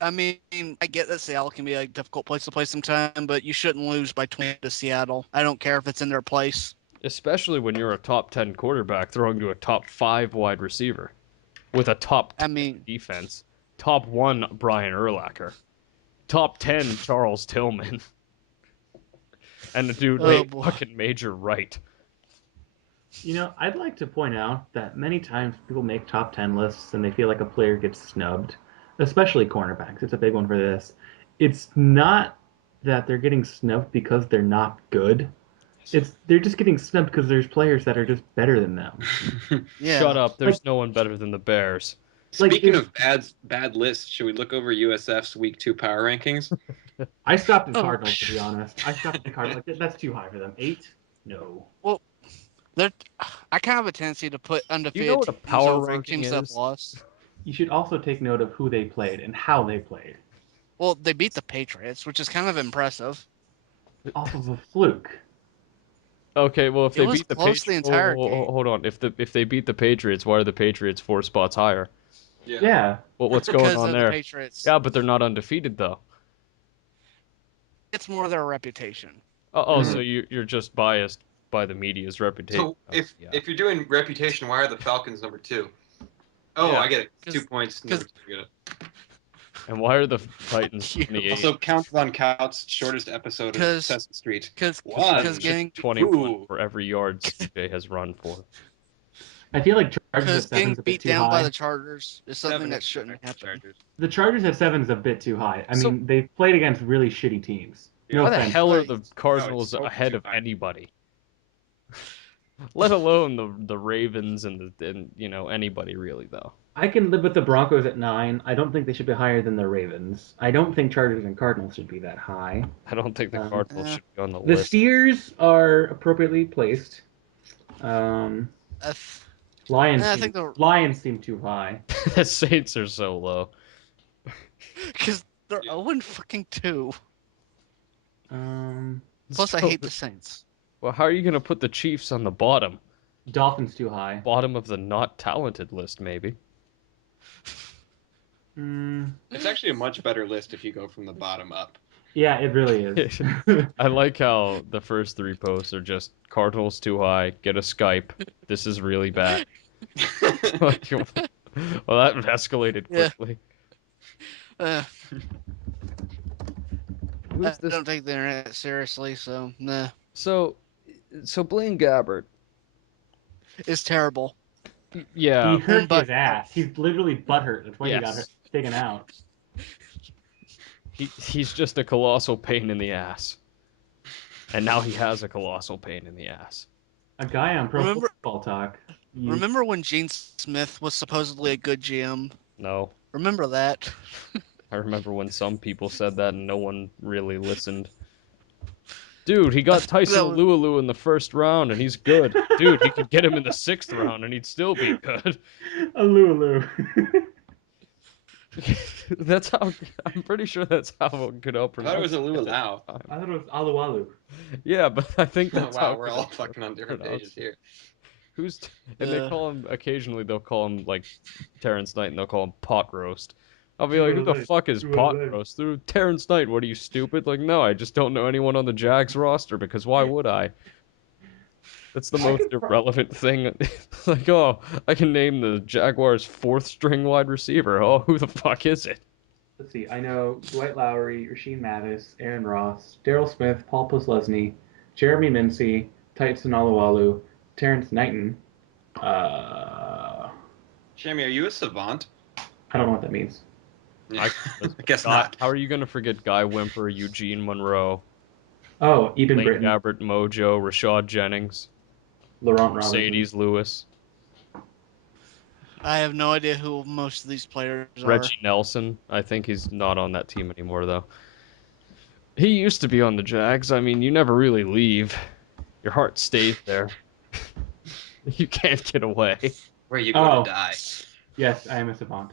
I mean, I get that Seattle can be a difficult place to play sometime, but you shouldn't lose by 20 to Seattle. I don't care if it's in their place. Especially when you're a top 10 quarterback throwing to a top 5 wide receiver with a top 10 I mean, defense. Top 1 Brian Urlacher. Top 10 Charles Tillman. And the dude oh named boy. fucking Major Wright. I'd like to point out that many times people make top 10 lists and they feel like a player gets snubbed, especially cornerbacks. It's a big one for this. It's not that they're getting snubbed because they're not good. They're just getting snubbed because there's players that are just better than them. Yeah. Shut up. There's Like- no one better than the Bears. Speaking if- of bad lists, should we look over USF's Week 2 power rankings? I stopped at Oh. Cardinals, to be honest. I stopped at Cardinals. Like, that's too high for them. 8? No. Well, they're. I kind of have a tendency to put You know undefeated what a teams power over ranking teams that have is? lost. You should also take note of who they played and how they played. Well, they beat the Patriots, which is kind of impressive. Off of a fluke. Okay, well if It they was beat the close the Patriots, entire game. hold on. If they beat the Patriots, why are the Patriots 4 spots higher? Yeah. What's going Because on of the there? Patriots. Yeah, but they're not undefeated though. It's more their reputation. So you're just biased by the media's reputation. So if you're doing reputation, why are the Falcons number 2? Oh, Yeah. I get it. 2 points. Number 2. I get it. And why are the Titans You- 28? Also, Count Von Count's shortest episode of 'Cause- Sesame Street. Because One. getting 21 Ooh. for every yard CJ has run for. I feel like Chargers at getting 7's a bit beat too down by high. the Chargers is something 7 that is shouldn't correct, happen. Chargers. The Chargers at 7's a bit too high. I So- mean, they've played against really shitty teams. No Why the offense. hell are Right. the Cardinals so ahead too of high. anybody? Let alone the Ravens and anybody really though. I can live with the Broncos at 9. I don't think they should be higher than the Ravens. I don't think Chargers and Cardinals should be that high. I don't think the Um, Cardinals Eh, should be on the The list. Steers are appropriately placed. Um, I, th- Lions I seem think the Lions seem too high. The Saints are so low. because they're 0 fucking 2. Plus, I So- hate the Saints. Well, how are you gonna put the Chiefs on the bottom? Dolphins too high. Bottom of the not talented list, maybe. Mm, It's actually a much better list if you go from the bottom up. yeah, it really is. I like how the first 3 posts are just Cardinals too high, get a Skype. This is really bad. Like, well, that escalated Yeah. quickly. Uh, I Who's this? don't take the internet seriously, so nah. So Blaine Gabbert. It's terrible. Yeah. He hurt But his ass. He's literally butthurt. That's why he got Yes. taken out. He's just a colossal pain in the ass. And now he has a colossal pain in the ass. A guy on Pro Remember- Football Talk. remember when Gene Smith was supposedly a good GM? No. Remember that? I remember when some people said that and no one really listened. Dude, he got Tyson That was- Alualu in the first round and he's good. Dude, he could get him in the 6th round and he'd still be good. A Lulu. That's how I'm pretty sure that's how Goodell I pronounced thought it was a Luau. I thought it was Alualu. Yeah, but I think that's how Wow, we're all Goodell fucking on different pages pronounced it. here. And they Uh. call him occasionally they'll call him like Terrence Knight and they'll call him pot roast. I'll be like, who the fuck is pot roast? They're Terrence Knight, what are you stupid? Like, no, I just don't know anyone on the Jags roster because why would I? That's the I most could irrelevant thing. Like, oh, I can name the Jaguars' 4th string wide receiver. Oh, who the fuck is it? Let's see. I know Dwight Lowery, Rasheed Mathis, Aaron Ross, Daryl Smith, Paul Posluszny, Jeremy Mincy, Tyson Alualu, Terrence Knighton. Shammy, are you a savant? I don't know what that means. I guess Guy, not. how are you going to forget Guy Wimper, Eugene Monroe, Oh, Eben Lane Britton, Gabbert, Mojo, Rashad Jennings, Laurent Robinson. Mercedes Lewis, I have no idea who most of these players are. Reggie Nelson. I think he's not on that team anymore, though. He used to be on the Jags. I mean, you never really leave. Your heart stays there. You can't get away. Where you go Oh. to die. Yes, I am a savant.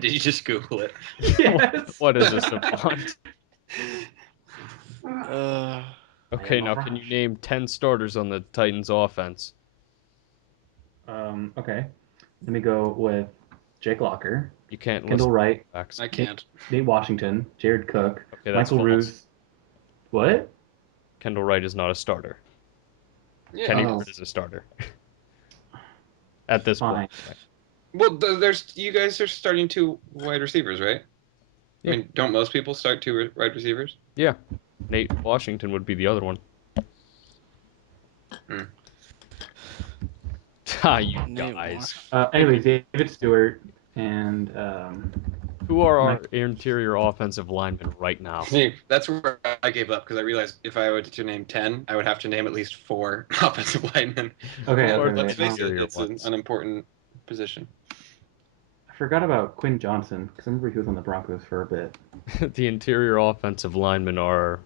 Did you just Google it? Yes. What is a savant? Okay, am a now can you rush. name 10 starters on the Titans offense? Okay. Let me go with Jake Locker, You can't Kendall list Wright, backs. I can't. Nate Washington, Jared Cook, Okay, that's Michael false. Roos. What? Kendall Wright is not a starter. Yeah, Kenny Oh. Pickett is a starter. At this Fine. point. Well, there's you guys are starting 2 wide receivers, right? Yeah. I mean, don't most people start 2 wide receivers? Yeah. Nate Washington would be the other one. Hmm. Ah, you Nate guys. Anyways, David Stewart and Who are our Mike- interior offensive linemen right now? See, that's where I gave up because I realized if I were to name 10, I would have to name at least 4 offensive linemen. Okay, Who are okay, the Let's wait. face it, interior it's ones? an important position. I forgot about Quinn Johnson because I remember he was on the Broncos for a bit. The interior offensive linemen are ...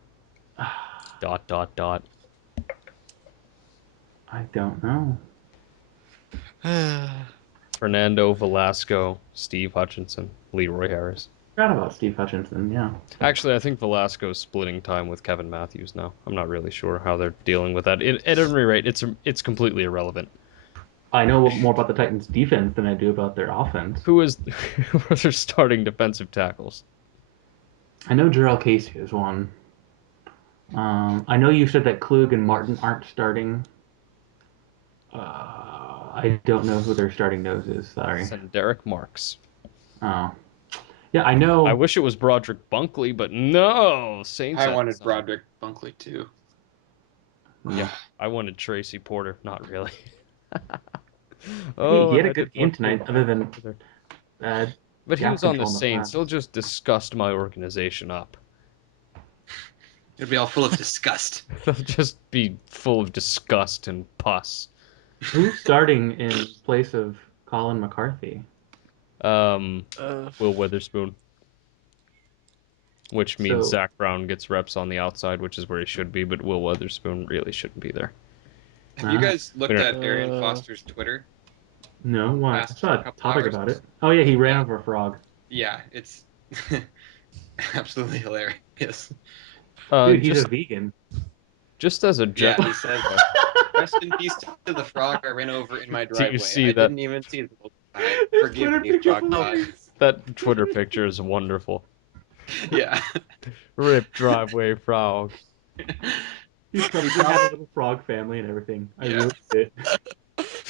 I don't know. Fernando Velasco, Steve Hutchinson, Leroy Harris. Forgot about Steve Hutchinson. Yeah. Actually, I think Velasco's splitting time with Kevin Matthews now. I'm not really sure how they're dealing with that. At any rate, it's completely irrelevant. I know more about the Titans' defense than I do about their offense. Who are their starting defensive tackles? I know Jarrell Casey is one. I know you said that Klug and Martin aren't starting. I don't know who their starting nose is. Sorry. And Derek Marks. Oh. Yeah, I know. I wish it was Broderick Bunkley, but no, Saints. I had wanted some. Broderick Bunkley too. Yeah, I wanted Tracy Porter. Not really. He had I a good did game want tonight, Porter. other than But he gap was on the control in the Saints. pass. He'll just disgust my organization up. It'd be all full of disgust. They'll just be full of disgust and pus. Who's starting in place of Colin McCarthy. Will Witherspoon. Which means So- Zach Brown gets reps on the outside, which is where he should be, but Will Witherspoon really shouldn't be there. Have you guys looked We at don't- Arian Foster's Twitter? No, why? I Past saw a couple topic hours. about it. Oh yeah, he ran Yeah. over a frog. Yeah, it's absolutely hilarious. Dude, he's Just a vegan. just as a Yeah, general, he says, "Rest in peace to the frog I ran over in my Do you driveway. see I that- didn't even see the whole time. His Forgive Twitter me, picture frog god." hilarious. that Twitter picture is wonderful. Yeah. Rip driveway frog. He's probably has a little frog family and everything. I Yeah. really did.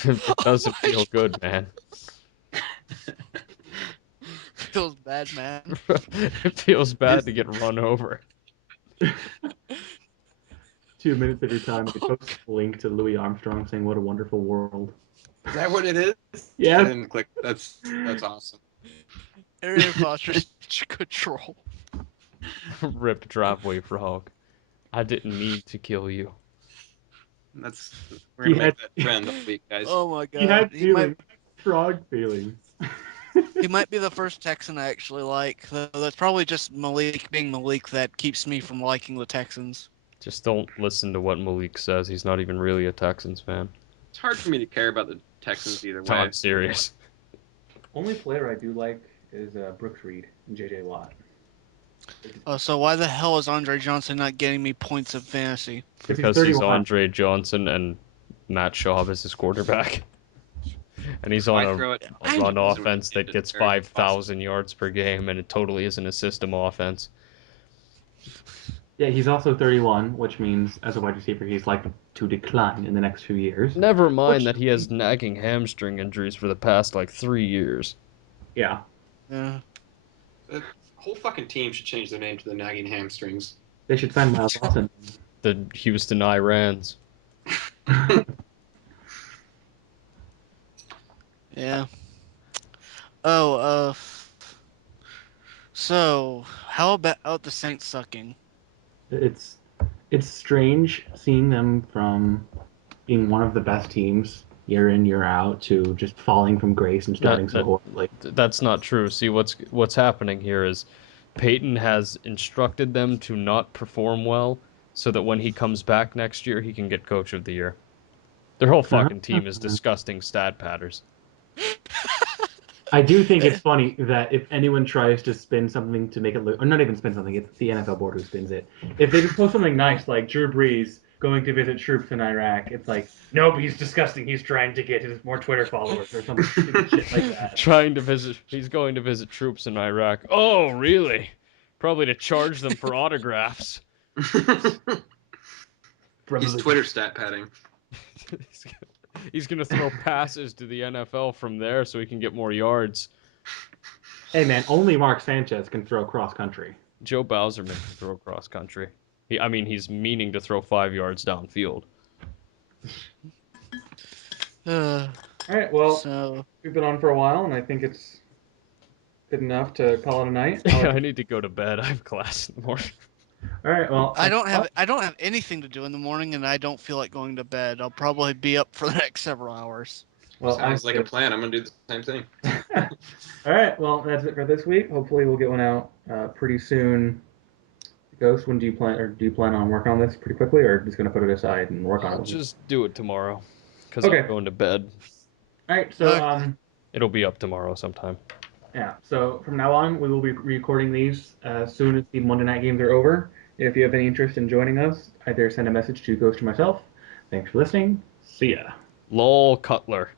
It doesn't feel good, man. Feels bad, man. It feels bad to get run over. 2 minutes of your time, you post a link to Louis Armstrong saying, "What a wonderful world." Is that what it is? I Yeah. didn't click. That's awesome. Arian Foster's such a good troll. Rip driveway frog. I didn't mean to kill you. We're gonna He make had- that trend all week, guys. Oh my He had god. feelings. Frog feelings. He might be the first Texan I actually like. Though that's probably just Malik being Malik that keeps me from liking the Texans. Just don't listen to what Malik says. He's not even really a Texans fan. It's hard for me to care about the Texans either No, way. I'm serious. Only player I do like is Brooks Reed and J.J. Watt. So why the hell is Andre Johnson not getting me points of fantasy? Because he's 31. Andre Johnson and Matt Schaub is his quarterback. And he's on Why a throw it? run I- offense that gets Arian Foster. 5,000 yards per game, and it totally isn't a system offense. Yeah, he's also 31, which means as a wide receiver, he's likely to decline in the next few years. Never mind that he has nagging hamstring injuries for the past, 3 years. Yeah. Yeah. The whole fucking team should change their name to the nagging hamstrings. They should sign Miles Austin. The Houston Irans. Yeah. Oh, so how about the Saints sucking? It's strange seeing them from being one of the best teams year in year out to just falling from grace and starting so horribly. That's not true. See, what's happening here is Peyton has instructed them to not perform well so that when he comes back next year, he can get Coach of the Year. Their whole fucking team is disgusting stat patters. I do think it's funny that if anyone tries to spin something to make it look, or not even spin something, it's the NFL board who spins it. If they just post something nice like Drew Brees going to visit troops in Iraq, it's like, nope, he's disgusting. He's trying to get his more Twitter followers or some stupid shit like that. He's going to visit troops in Iraq. Oh, really? Probably to charge them for autographs. He's Twitter stat padding. He's gonna throw passes to the NFL from there so he can get more yards. Hey man, only Mark Sanchez can throw cross country. Joe Bowserman can throw cross country. He's meaning to throw 5 yards downfield. All right, well, So we've been on for a while, and I think it's good enough to call it a night. I need to go to bed. I have class in the morning. All right, well, I don't have anything to do in the morning, and I don't feel like going to bed. I'll probably be up for the next several hours. well, Sounds like a plan. I'm gonna do the same thing. All right, well, that's it for this week. Hopefully, we'll get one out pretty soon. Ghost, when do you plan on working on this pretty quickly, or just gonna put it aside and work on I'll it? just do it tomorrow because Okay. I'm going to bed. All right, so It'll be up tomorrow sometime. yeah, so from now on, we will be recording these as soon as the Monday night games are over. If you have any interest in joining us, either send a message to Ghost or myself. Thanks for listening. See ya. Lol Cutler.